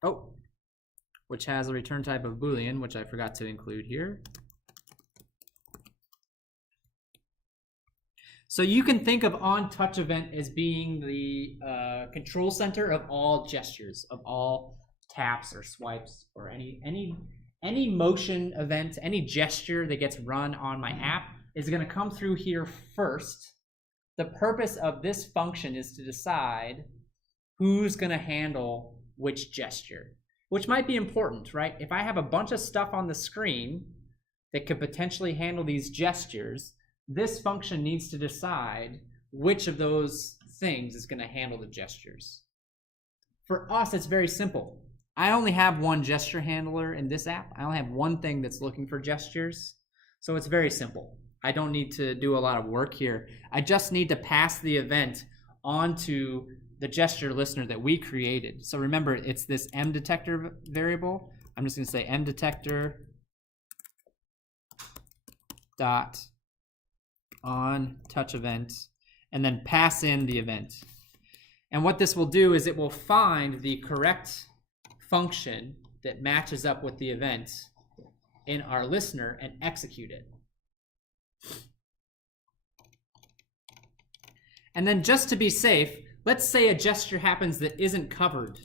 Oh, which has a return type of Boolean, which I forgot to include here. So you can think of onTouch event as being the control center of all gestures, of all taps or swipes or any motion event, any gesture that gets run on my app is going to come through here first. The purpose of this function is to decide who's going to handle which gesture, which might be important, right? If I have a bunch of stuff on the screen that could potentially handle these gestures, this function needs to decide which of those things is going to handle the gestures. For us, it's very simple. I only have one gesture handler in this app. I only have one thing that's looking for gestures. So it's very simple. I don't need to do a lot of work here. I just need to pass the event onto the gesture listener that we created. So remember, it's this mDetector variable. I'm just going to say mDetector dot on touch event, and then pass in the event. And what this will do is it will find the correct function that matches up with the event in our listener and execute it. And then just to be safe, let's say a gesture happens that isn't covered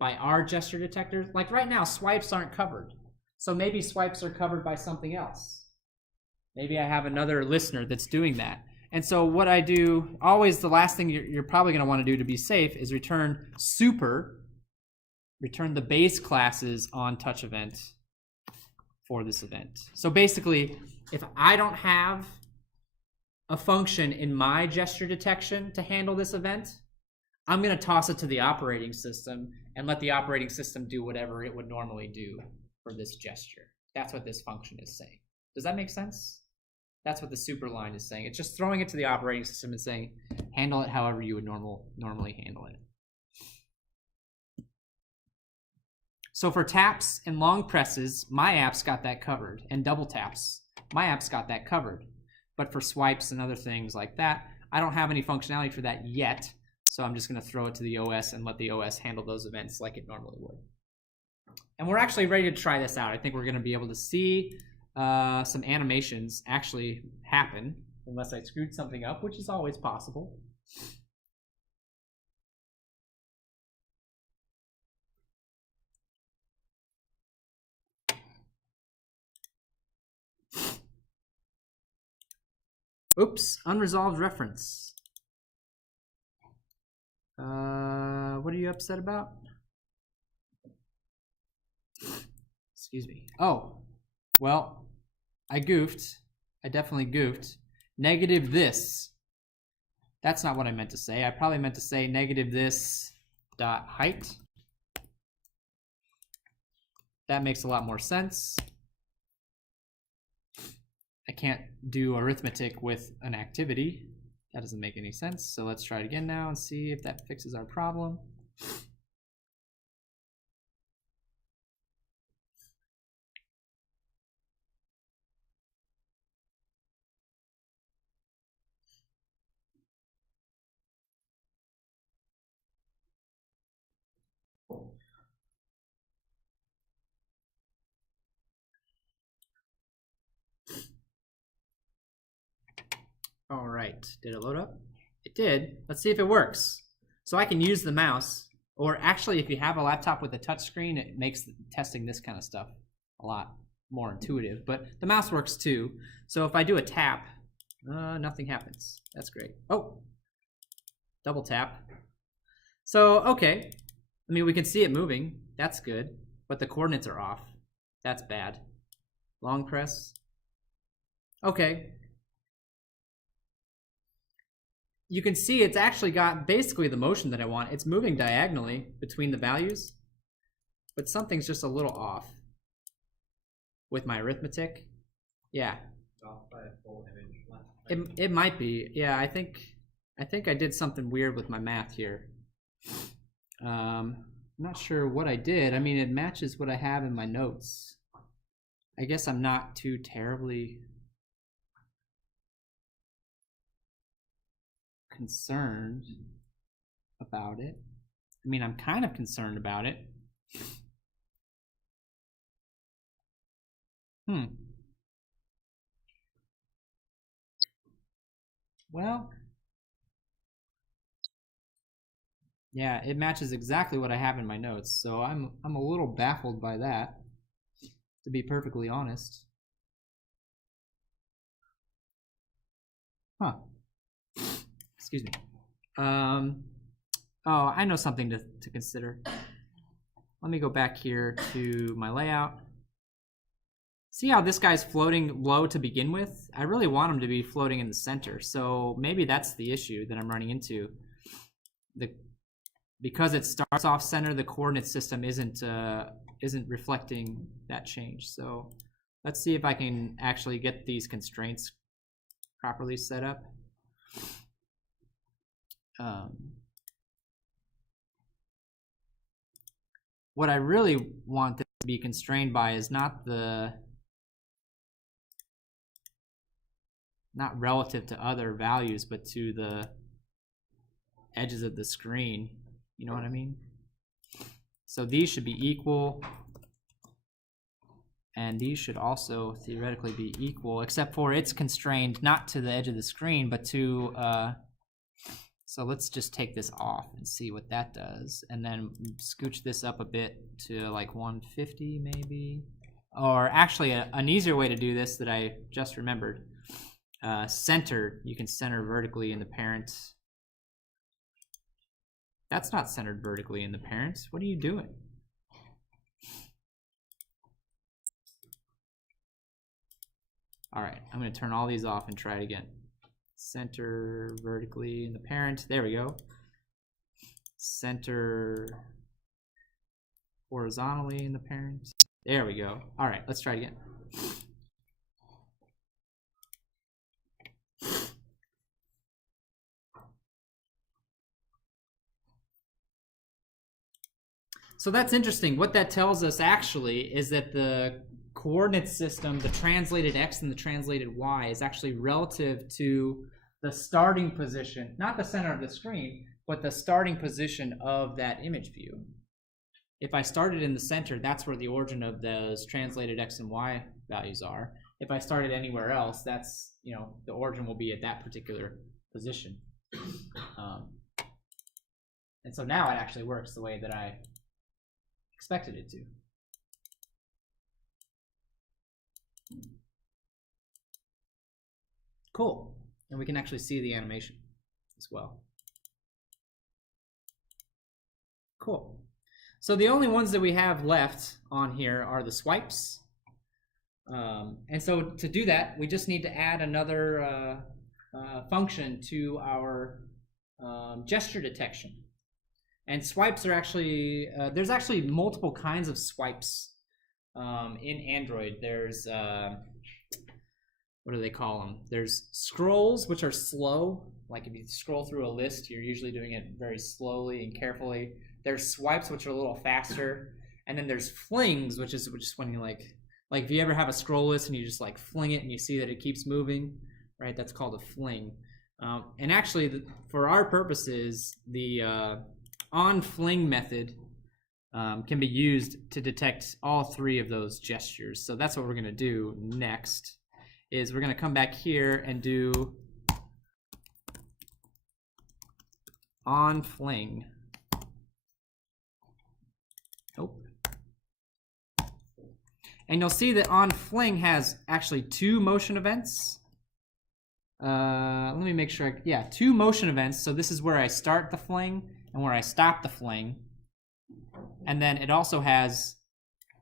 by our gesture detector. Like right now, swipes aren't covered. So maybe swipes are covered by something else. Maybe I have another listener that's doing that. And so what I do, always the last thing you're probably going to want to do to be safe is return return the base classes on touch event for this event. So basically, if I don't have a function in my gesture detection to handle this event, I'm going to toss it to the operating system and let the operating system do whatever it would normally do for this gesture. That's what this function is saying. Does that make sense? That's what the super line is saying. It's just throwing it to the operating system and saying, handle it however you would normally handle it. So for taps and long presses, my app's got that covered, and double taps, my app's got that covered. But for swipes and other things like that, I don't have any functionality for that yet, so I'm just going to throw it to the OS and let the OS handle those events like it normally would. And we're actually ready to try this out. I think we're going to be able to see some animations actually happen, unless I screwed something up, which is always possible. Oops, unresolved reference. What are you upset about? Excuse me. Oh, well, I goofed. I definitely goofed. Negative this. That's not what I meant to say. I probably meant to say negative this dot height. That makes a lot more sense. I can't do arithmetic with an activity. That doesn't make any sense. So let's try it again now and see if that fixes our problem. All right, did it load up? It did. Let's see if it works. So I can use the mouse, or actually if you have a laptop with a touch screen, it makes testing this kind of stuff a lot more intuitive, but the mouse works too. So if I do a tap, nothing happens. That's great. Oh, double tap. So, okay. I mean, we can see it moving. That's good, but the coordinates are off. That's bad. Long press. Okay. You can see it's actually got basically the motion that I want. It's moving diagonally between the values, but something's just a little off with my arithmetic. Yeah. Off by a full image. It might be. Yeah, I think I did something weird with my math here. I'm not sure what I did. I mean, it matches what I have in my notes. I guess I'm not too terribly concerned about it. I mean, I'm kind of concerned about it. Well, yeah, it matches exactly what I have in my notes, so I'm a little baffled by that, to be perfectly honest. Huh. Excuse me. Oh, I know something to consider. Let me go back here to my layout. See how this guy's floating low to begin with? I really want him to be floating in the center, so maybe that's the issue that I'm running into. Because it starts off center, the coordinate system isn't reflecting that change. So let's see if I can actually get these constraints properly set up. What I really want this to be constrained by is not relative to other values, but to the edges of the screen. You know what I mean? So these should be equal, and these should also theoretically be equal, except for it's constrained not to the edge of the screen, but to, so let's just take this off and see what that does, and then scooch this up a bit to like 150 maybe. Or actually, an easier way to do this that I just remembered, centered, you can center vertically in the parent. That's not centered vertically in the parent. What are you doing? All right, I'm going to turn all these off and try it again. Center vertically in the parent. There we go. Center horizontally in the parent. There we go. All right, let's try it again. So that's interesting. What that tells us actually is that the coordinate system, the translated x and the translated y, is actually relative to the starting position, not the center of the screen, but the starting position of that image view. If I started in the center, that's where the origin of those translated x and y values are. If I started anywhere else, that's, you know, the origin will be at that particular position. And so now it actually works the way that I expected it to. Cool. And we can actually see the animation as well. Cool. So the only ones that we have left on here are the swipes. And so to do that, we just need to add another function to our gesture detection. And swipes are actually, there's actually multiple kinds of swipes in Android. There's, what do they call them? There's scrolls, which are slow. Like if you scroll through a list, you're usually doing it very slowly and carefully. There's swipes, which are a little faster. And then there's flings, which is just when you like if you ever have a scroll list and you just like fling it and you see that it keeps moving, right? That's called a fling. And actually, for our purposes, the on-fling method can be used to detect all three of those gestures. So that's what we're going to do next, is we're going to come back here and do on fling. Nope. And you'll see that on fling has actually two motion events. Let me make sure. Yeah, two motion events. So this is where I start the fling and where I stop the fling. And then it also has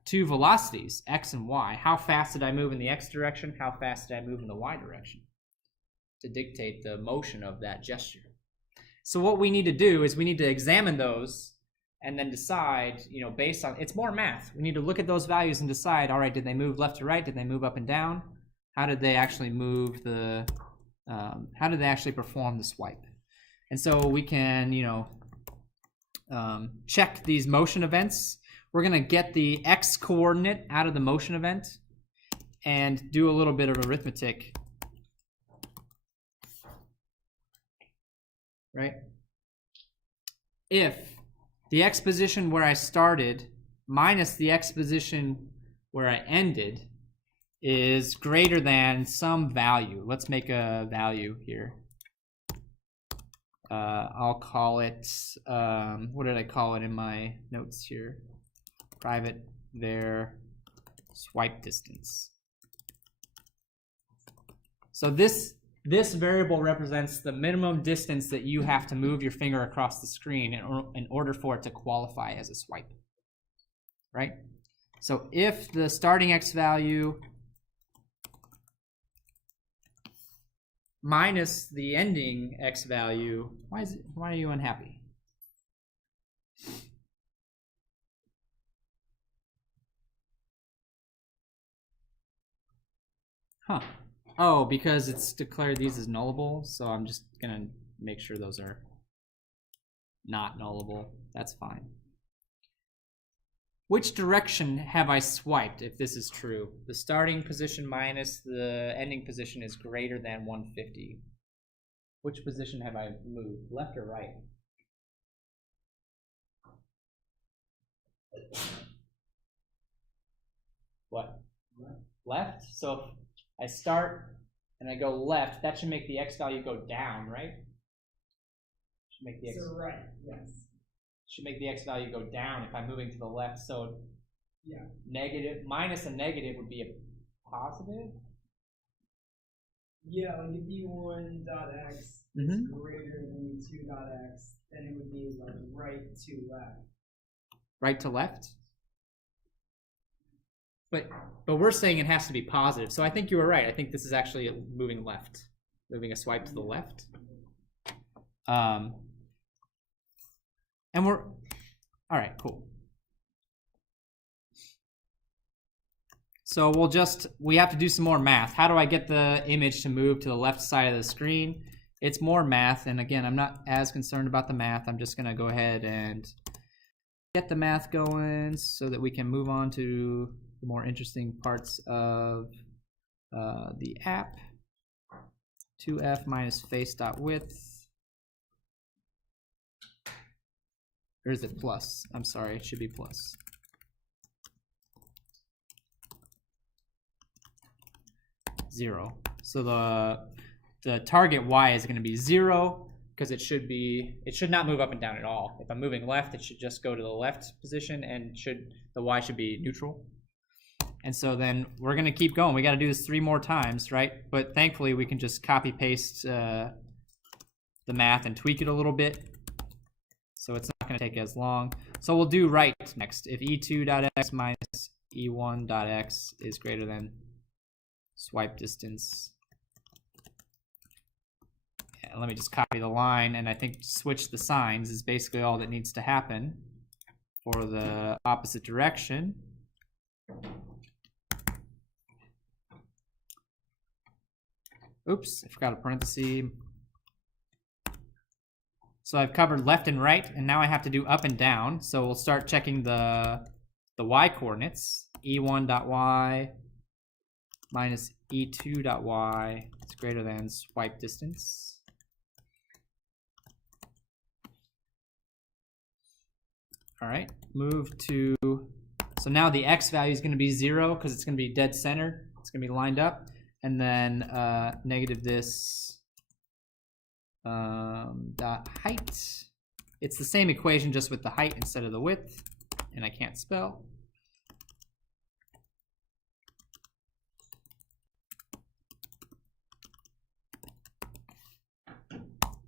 two velocities, x and y. How fast did I move in the x direction? How fast did I move in the y direction? To dictate the motion of that gesture. So what we need to do is we need to examine those and then decide, based on, it's more math. We need to look at those values and decide, all right, did they move left to right? Did they move up and down? How did they actually move the, how did they actually perform the swipe? And so we can, check these motion events. We're gonna get the x coordinate out of the motion event and do a little bit of arithmetic. Right? If the x position where I started minus the x position where I ended is greater than some value. Let's make a value here. I'll call it, what did I call it in my notes here? Private var swipe distance. So this variable represents the minimum distance that you have to move your finger across the screen in order for it to qualify as a swipe, right? So if the starting x value minus the ending x value, why are you unhappy? Huh. Oh, because it's declared these as nullable, so I'm just gonna make sure those are not nullable. That's fine. Which direction have I swiped if this is true? The starting position minus the ending position is greater than 150. Which position have I moved, left or right? What? Left? So if I start and I go left, that should make the x value go down, right? Should make the x. So right, yes. Should make the x value go down if I'm moving to the left. So yeah, negative minus a negative would be a positive. Yeah, like if e1.x is greater than e2.x, then it would be like right to left. Right to left. But we're saying it has to be positive. So I think you were right. I think this is actually moving left, moving a swipe to the left. And we're, all right, cool. So we have to do some more math. How do I get the image to move to the left side of the screen? It's more math, and again, I'm not as concerned about the math. I'm just gonna go ahead and get the math going so that we can move on to the more interesting parts of the app. 2f minus face.width. Or is it plus? I'm sorry, it should be plus. Zero. So the target y is going to be 0 because it should not move up and down at all. If I'm moving left, it should just go to the left position, and the y should be neutral. And so then we're going to keep going. We got to do this 3 more times, right? But thankfully we can just copy paste the math and tweak it a little bit. So it's not going to take as long. So we'll do right next. If e2.x minus e1.x is greater than swipe distance. And let me just copy the line, and I think switch the signs is basically all that needs to happen for the opposite direction. Oops, I forgot a parenthesis. So I've covered left and right, and now I have to do up and down. So we'll start checking the y coordinates. e1.y minus e2.y is greater than swipe distance. All right, move to, so now the x value is going to be 0 because it's going to be dead center. It's going to be lined up. And then negative this dot height It's the same equation just with the height instead of the width, and I can't spell.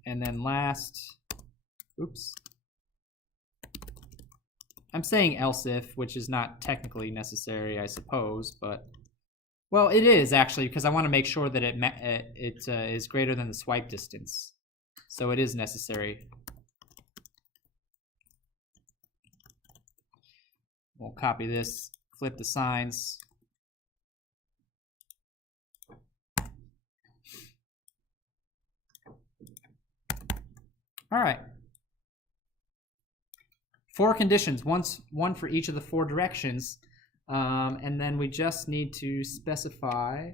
And then last, oops. I'm saying else if, which is not technically necessary, I suppose, but, well, it is actually, because I want to make sure that it is greater than the swipe distance. So it is necessary. We'll copy this, flip the signs. All right. 4 conditions, one for each of the 4 directions. And then we just need to specify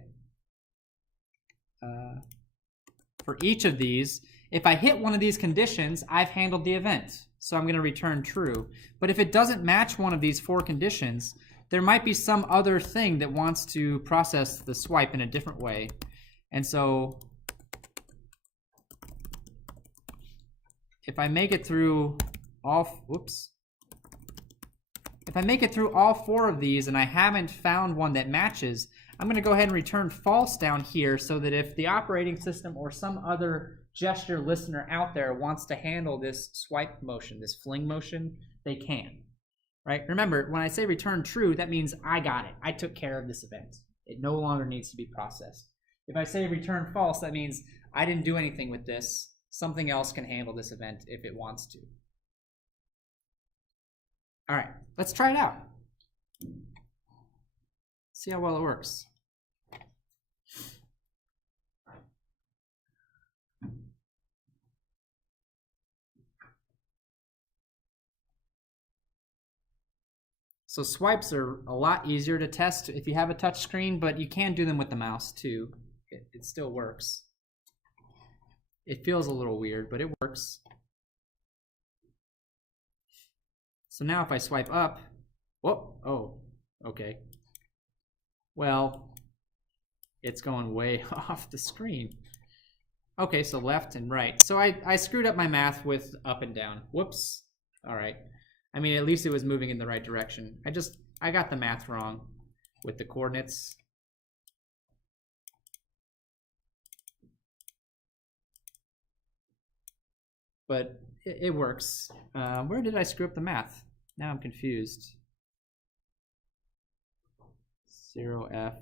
for each of these, if I hit one of these conditions, I've handled the event. So I'm going to return true. But if it doesn't match one of these 4 conditions, there might be some other thing that wants to process the swipe in a different way. And so if I make it through all, if I make it through all 4 of these and I haven't found one that matches, I'm going to go ahead and return false down here so that if the operating system or some other gesture listener out there wants to handle this swipe motion, this fling motion, they can. Right? Remember, when I say return true, that means I got it. I took care of this event. It no longer needs to be processed. If I say return false, that means I didn't do anything with this. Something else can handle this event if it wants to. All right, let's try it out. See how well it works. So swipes are a lot easier to test if you have a touch screen, but you can do them with the mouse too. It still works. It feels a little weird, but it works. So now if I swipe up, whoop, oh, okay. Well, it's going way off the screen. Okay, so left and right. So I screwed up my math with up and down. Whoops. All right. I mean, at least it was moving in the right direction. I got the math wrong with the coordinates. But it works. Where did I screw up the math? Now I'm confused. 0f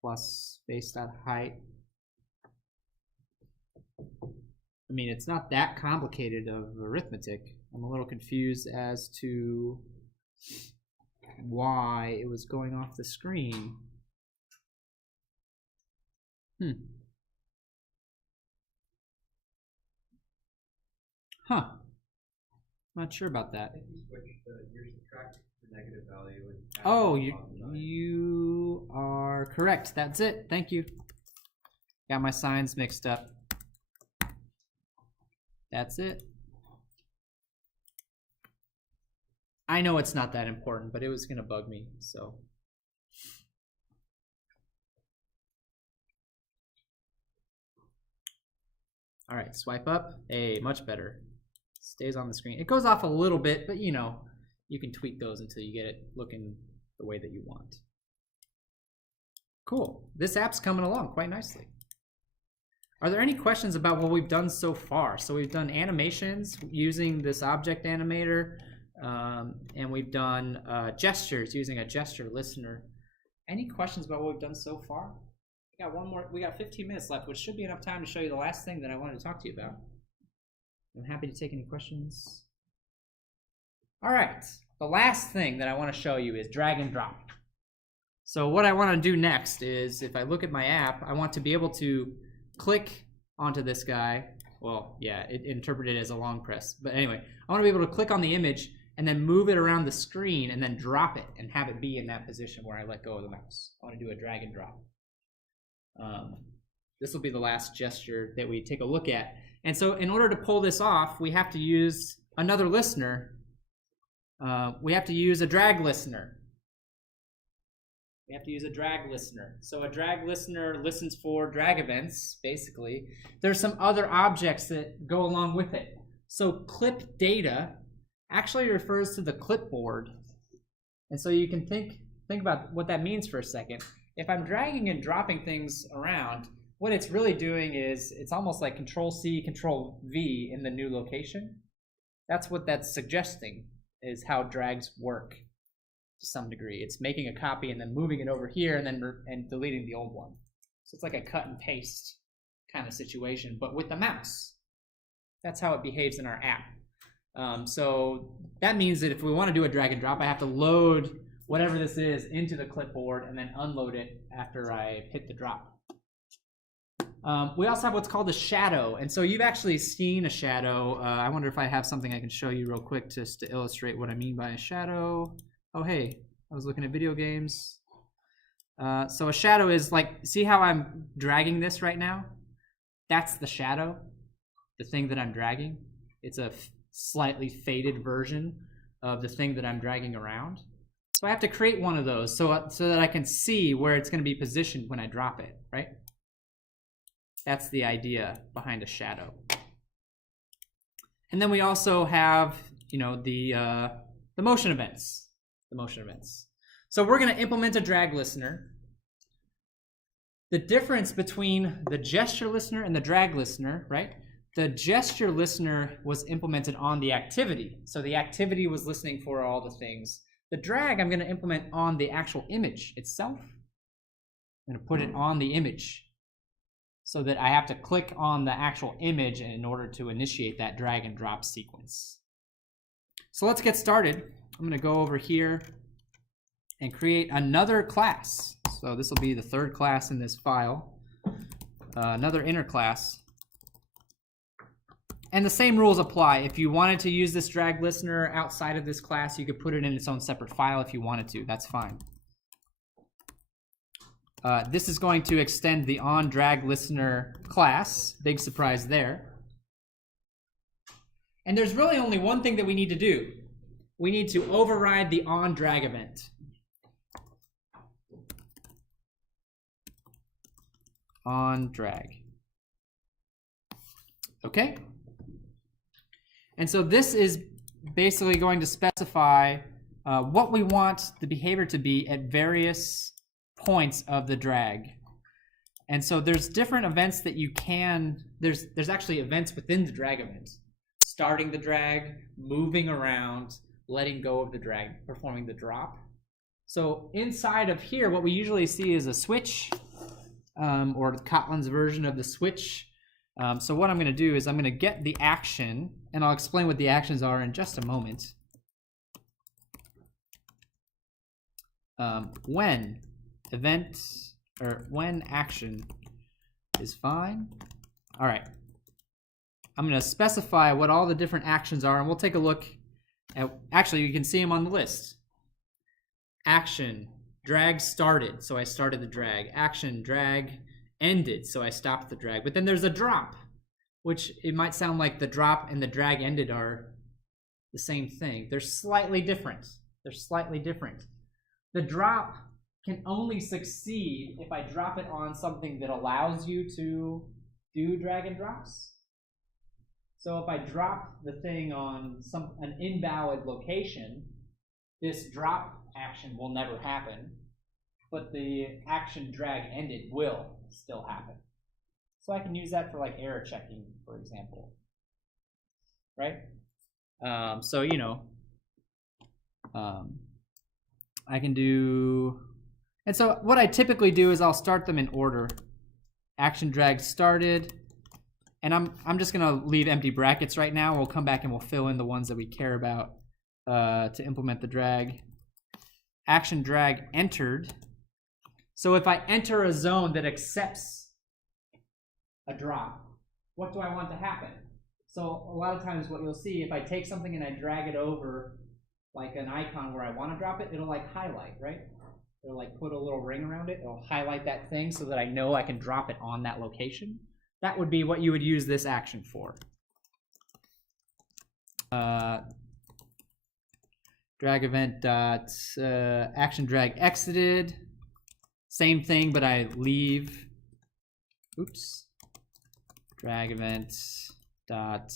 plus space.height. I mean, it's not that complicated of arithmetic. I'm a little confused as to why it was going off the screen. Huh. Not sure about that. If you switch you're subtracting the negative value. And oh, you are correct. That's it. Thank you. Got my signs mixed up. That's it. I know it's not that important, but it was going to bug me, so. All right, swipe up. Hey, much better. Stays on the screen. It goes off a little bit, but you know, you can tweak those until you get it looking the way that you want. Cool. This app's coming along quite nicely. Are there any questions about what we've done so far? So we've done animations using this object animator, and we've done gestures using a gesture listener. Any questions about what we've done so far? We got one more. We got 15 minutes left, which should be enough time to show you the last thing that I wanted to talk to you about. I'm happy to take any questions. All right, the last thing that I want to show you is drag and drop. So what I want to do next is, if I look at my app, I want to be able to click onto this guy. Well, yeah, it interpreted as a long press. But anyway, I want to be able to click on the image and then move it around the screen and then drop it and have it be in that position where I let go of the mouse. I want to do a drag and drop. This will be the last gesture that we take a look at. And so in order to pull this off, we have to use another listener. We have to use a drag listener. We have to use a drag listener. So a drag listener listens for drag events, basically. There's some other objects that go along with it. So clip data actually refers to the clipboard. And so you can think about what that means for a second. If I'm dragging and dropping things around, what it's really doing is it's almost like Control-C, Control-V in the new location. That's what that's suggesting, is how drags work to some degree. It's making a copy and then moving it over here and then deleting the old one. So it's like a cut and paste kind of situation, but with the mouse. That's how it behaves in our app. So that means that if we want to do a drag and drop, I have to load whatever this is into the clipboard and then unload it after I hit the drop. We also have what's called a shadow, and so you've actually seen a shadow. I wonder if I have something I can show you real quick just to illustrate what I mean by a shadow. Oh hey, I was looking at video games. So a shadow is like, see how I'm dragging this right now? That's the shadow, the thing that I'm dragging. It's a slightly faded version of the thing that I'm dragging around. So I have to create one of those so that I can see where it's going to be positioned when I drop it, right? That's the idea behind a shadow. And then we also have, the motion events. The motion events. So we're going to implement a drag listener. The difference between the gesture listener and the drag listener, right? The gesture listener was implemented on the activity. So the activity was listening for all the things. The drag I'm going to implement on the actual image itself. I'm going to put it on the image, so that I have to click on the actual image in order to initiate that drag and drop sequence. So let's get started. I'm going to go over here and create another class. So this will be the third class in this file, another inner class. And the same rules apply. If you wanted to use this drag listener outside of this class, you could put it in its own separate file if you wanted to. That's fine. This is going to extend the onDragListener class. Big surprise there. And there's really only one thing that we need to do. We need to override the onDrag event. OnDrag. Okay? And so this is basically going to specify what we want the behavior to be at various points of the drag. And so there's different events that you can, there's actually events within the drag event. Starting the drag, moving around, letting go of the drag, performing the drop. So inside of here, what we usually see is a switch, or Kotlin's version of the switch. So what I'm going to do is I'm going to get the action, and I'll explain what the actions are in just a moment. When event, or when action is fine. All right. I'm going to specify what all the different actions are, and we'll take a look at, actually you can see them on the list. Action, drag started, so I started the drag. Action, drag ended, so I stopped the drag. But then there's a drop, which it might sound like the drop and the drag ended are the same thing. They're slightly different. They're slightly different. The drop can only succeed if I drop it on something that allows you to do drag and drops. So if I drop the thing on an invalid location, this drop action will never happen, but the action drag ended will still happen. So I can use that for like error checking, for example, right? So I can do, and so what I typically do is I'll start them in order. Action drag started, and I'm just gonna leave empty brackets right now. We'll come back and we'll fill in the ones that we care about to implement the drag. Action drag entered. So if I enter a zone that accepts a drop, what do I want to happen? So a lot of times what you'll see, if I take something and I drag it over like an icon where I want to drop it, it'll like highlight, right? It'll like put a little ring around it. It'll highlight that thing so that I know I can drop it on that location. That would be what you would use this action for. Drag event dot action drag exited. Same thing, but I leave, oops, drag event dot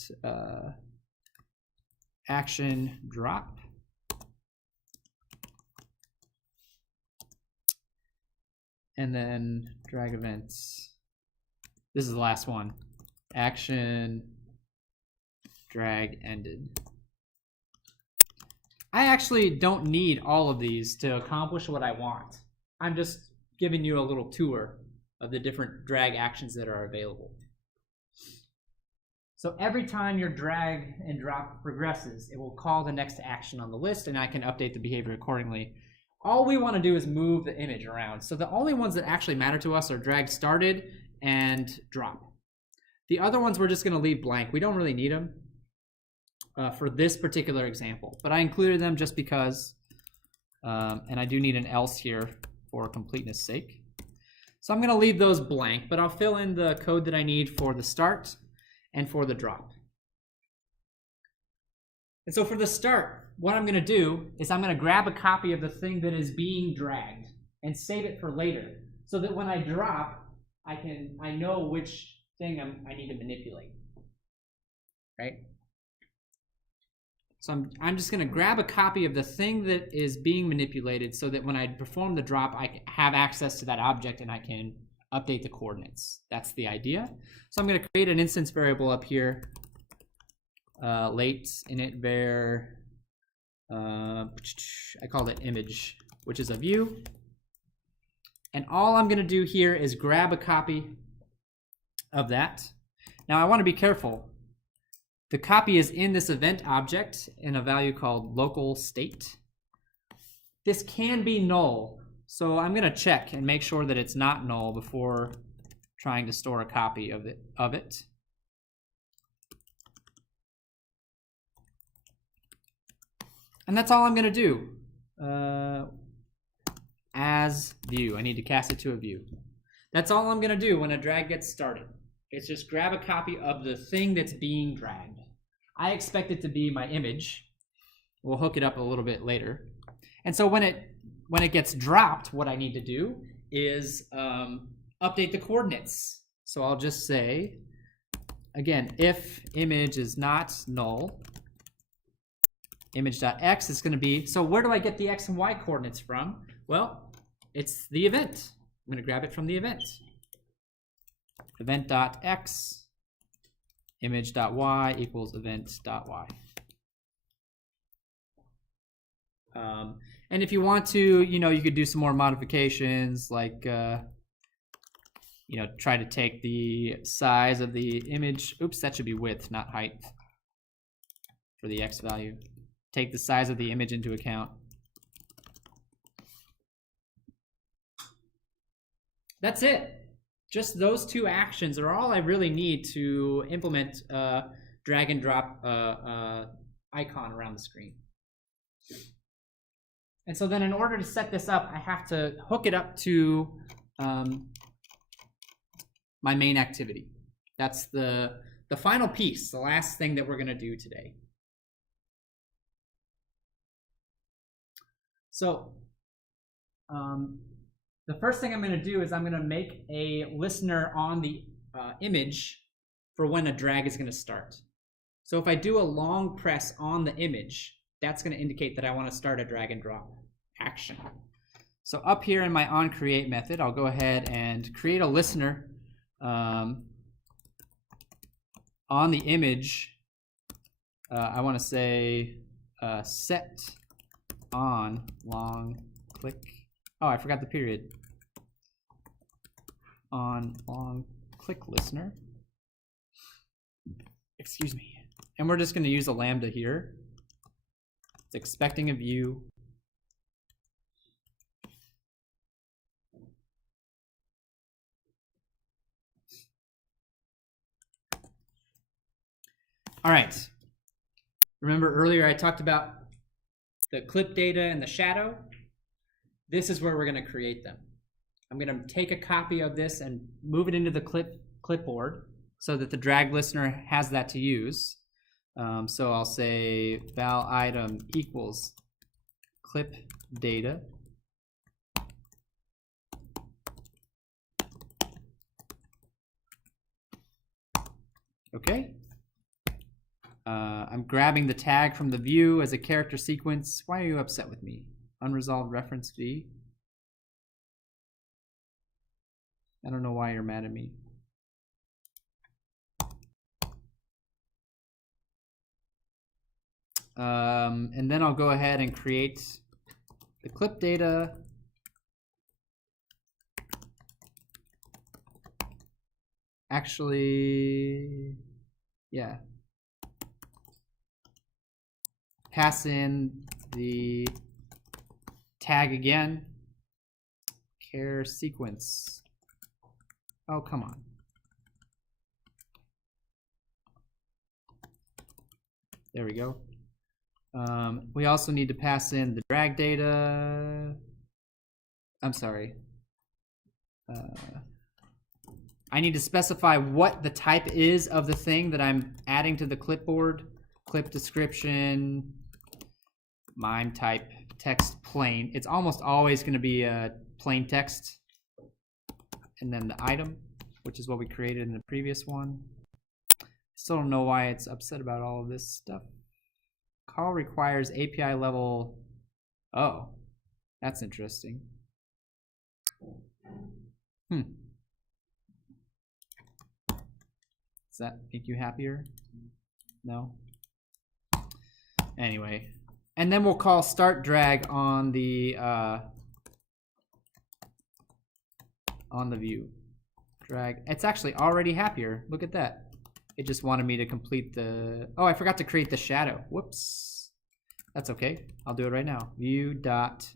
action drop. And then drag events. This is the last one. Action drag ended. I actually don't need all of these to accomplish what I want. I'm just giving you a little tour of the different drag actions that are available. So every time your drag and drop progresses, it will call the next action on the list, and I can update the behavior accordingly. All we want to do is move the image around. So the only ones that actually matter to us are drag started and drop. The other ones we're just going to leave blank. We don't really need them for this particular example, but I included them just because, and I do need an else here for completeness sake. So I'm going to leave those blank, but I'll fill in the code that I need for the start and for the drop. And so for the start, what I'm going to do is I'm going to grab a copy of the thing that is being dragged and save it for later, so that when I drop, I know which thing I need to manipulate, right? So I'm just going to grab a copy of the thing that is being manipulated, so that when I perform the drop, I have access to that object and I can update the coordinates. That's the idea. So I'm going to create an instance variable up here, late init var, I called it image, which is a view. And all I'm going to do here is grab a copy of that. Now I want to be careful. The copy is in this event object in a value called local state. This can be null, so I'm going to check and make sure that it's not null before trying to store a copy of it. And that's all I'm going to do. As view. I need to cast it to a view. That's all I'm going to do when a drag gets started. It's just grab a copy of the thing that's being dragged. I expect it to be my image. We'll hook it up a little bit later. And so when it gets dropped, what I need to do is update the coordinates. So I'll just say, again, if image is not null, image.x is going to be, so where do I get the x and y coordinates from? Well, it's the event. I'm going to grab it from the event. Event.x, image.y equals event.y. And if you want to, you could do some more modifications, like, try to take the size of the image. Oops, that should be width, not height for the x value. Take the size of the image into account. That's it. Just those two actions are all I really need to implement drag and drop icon around the screen. And so then in order to set this up, I have to hook it up to my main activity. That's the final piece, the last thing that we're going to do today. So the first thing I'm going to do is I'm going to make a listener on the image for when a drag is going to start. So if I do a long press on the image, that's going to indicate that I want to start a drag and drop action. So up here in my onCreate method, I'll go ahead and create a listener on the image. I want to say set on long click. Oh, I forgot the period. On long click listener. Excuse me. And we're just going to use a lambda here. It's expecting a view. All right. Remember earlier I talked about the clip data and the shadow? This is where we're going to create them. I'm going to take a copy of this and move it into the clipboard so that the drag listener has that to use. So I'll say val item equals clip data Okay. I'm grabbing the tag from the view as a character sequence. Why are you upset with me? Unresolved reference V. I don't know why you're mad at me. And then I'll go ahead and create the clip data. Actually, yeah. Pass in the tag again. Care sequence. Oh, come on. There we go. We also need to pass in the drag data. I'm sorry. I need to specify what the type is of the thing that I'm adding to the clipboard. Clip description, mime type, text plain. It's almost always going to be a plain text. And then the item, which is what we created in the previous one. Still don't know why it's upset about all of this stuff. Call requires API level. Oh, that's interesting. Does that make you happier? No? Anyway. And then we'll call start drag on the view. Drag. It's actually already happier. Look at that. It just wanted me to complete the... Oh, I forgot to create the shadow. Whoops. That's okay. I'll do it right now. View dot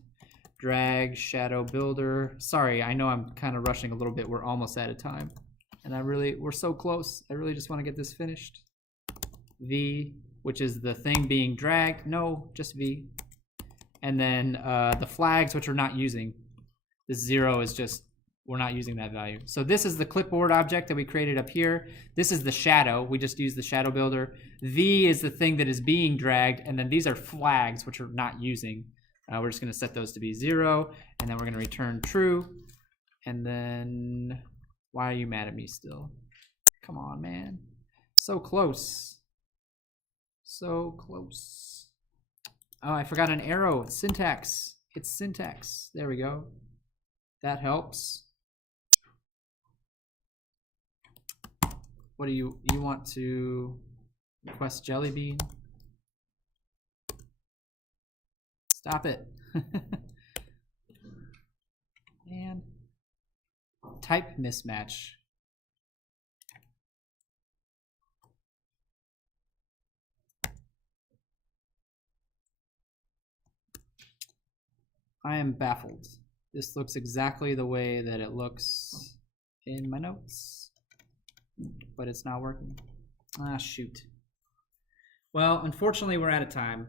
drag shadow builder. Sorry, I know I'm kind of rushing a little bit. We're almost out of time. And we're so close. I really just want to get this finished. V, which is the thing being dragged. No, just V. And then the flags, which we're not using. This 0 is just, we're not using that value. So this is the clipboard object that we created up here. This is the shadow. We just used the shadow builder. V is the thing that is being dragged. And then these are flags, which we're not using. We're just going to set those to be 0. And then we're going to return true. And then, why are you mad at me still? Come on, man. So close. So close. Oh, I forgot an arrow. It's syntax. It's syntax. There we go. That helps. What do you want to request jelly bean? Stop it. And type mismatch. I am baffled. This looks exactly the way that it looks in my notes, but it's not working. Ah, shoot. Well, unfortunately, we're out of time.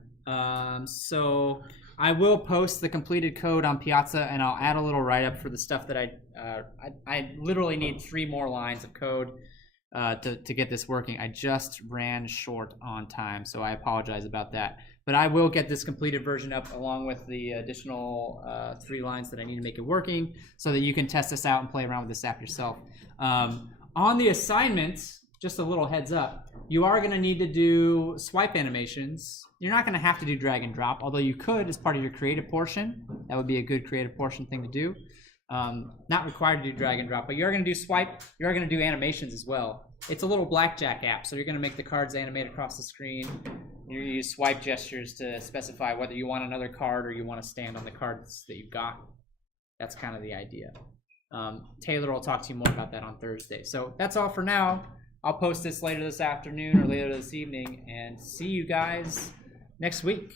So I will post the completed code on Piazza, and I'll add a little write-up for the stuff that I literally need 3 more lines of code to get this working. I just ran short on time, so I apologize about that. But I will get this completed version up along with the additional 3 lines that I need to make it working so that you can test this out and play around with this app yourself. On the assignments, just a little heads up, you are going to need to do swipe animations. You're not going to have to do drag and drop, although you could as part of your creative portion. That would be a good creative portion thing to do. Not required to do drag and drop, but you're going to do swipe. You're going to do animations as well. It's a little blackjack app, so you're going to make the cards animate across the screen. You use swipe gestures to specify whether you want another card or you want to stand on the cards that you've got. That's kind of the idea. Taylor will talk to you more about that on Thursday. So that's all for now. I'll post this later this afternoon or later this evening, and see you guys next week.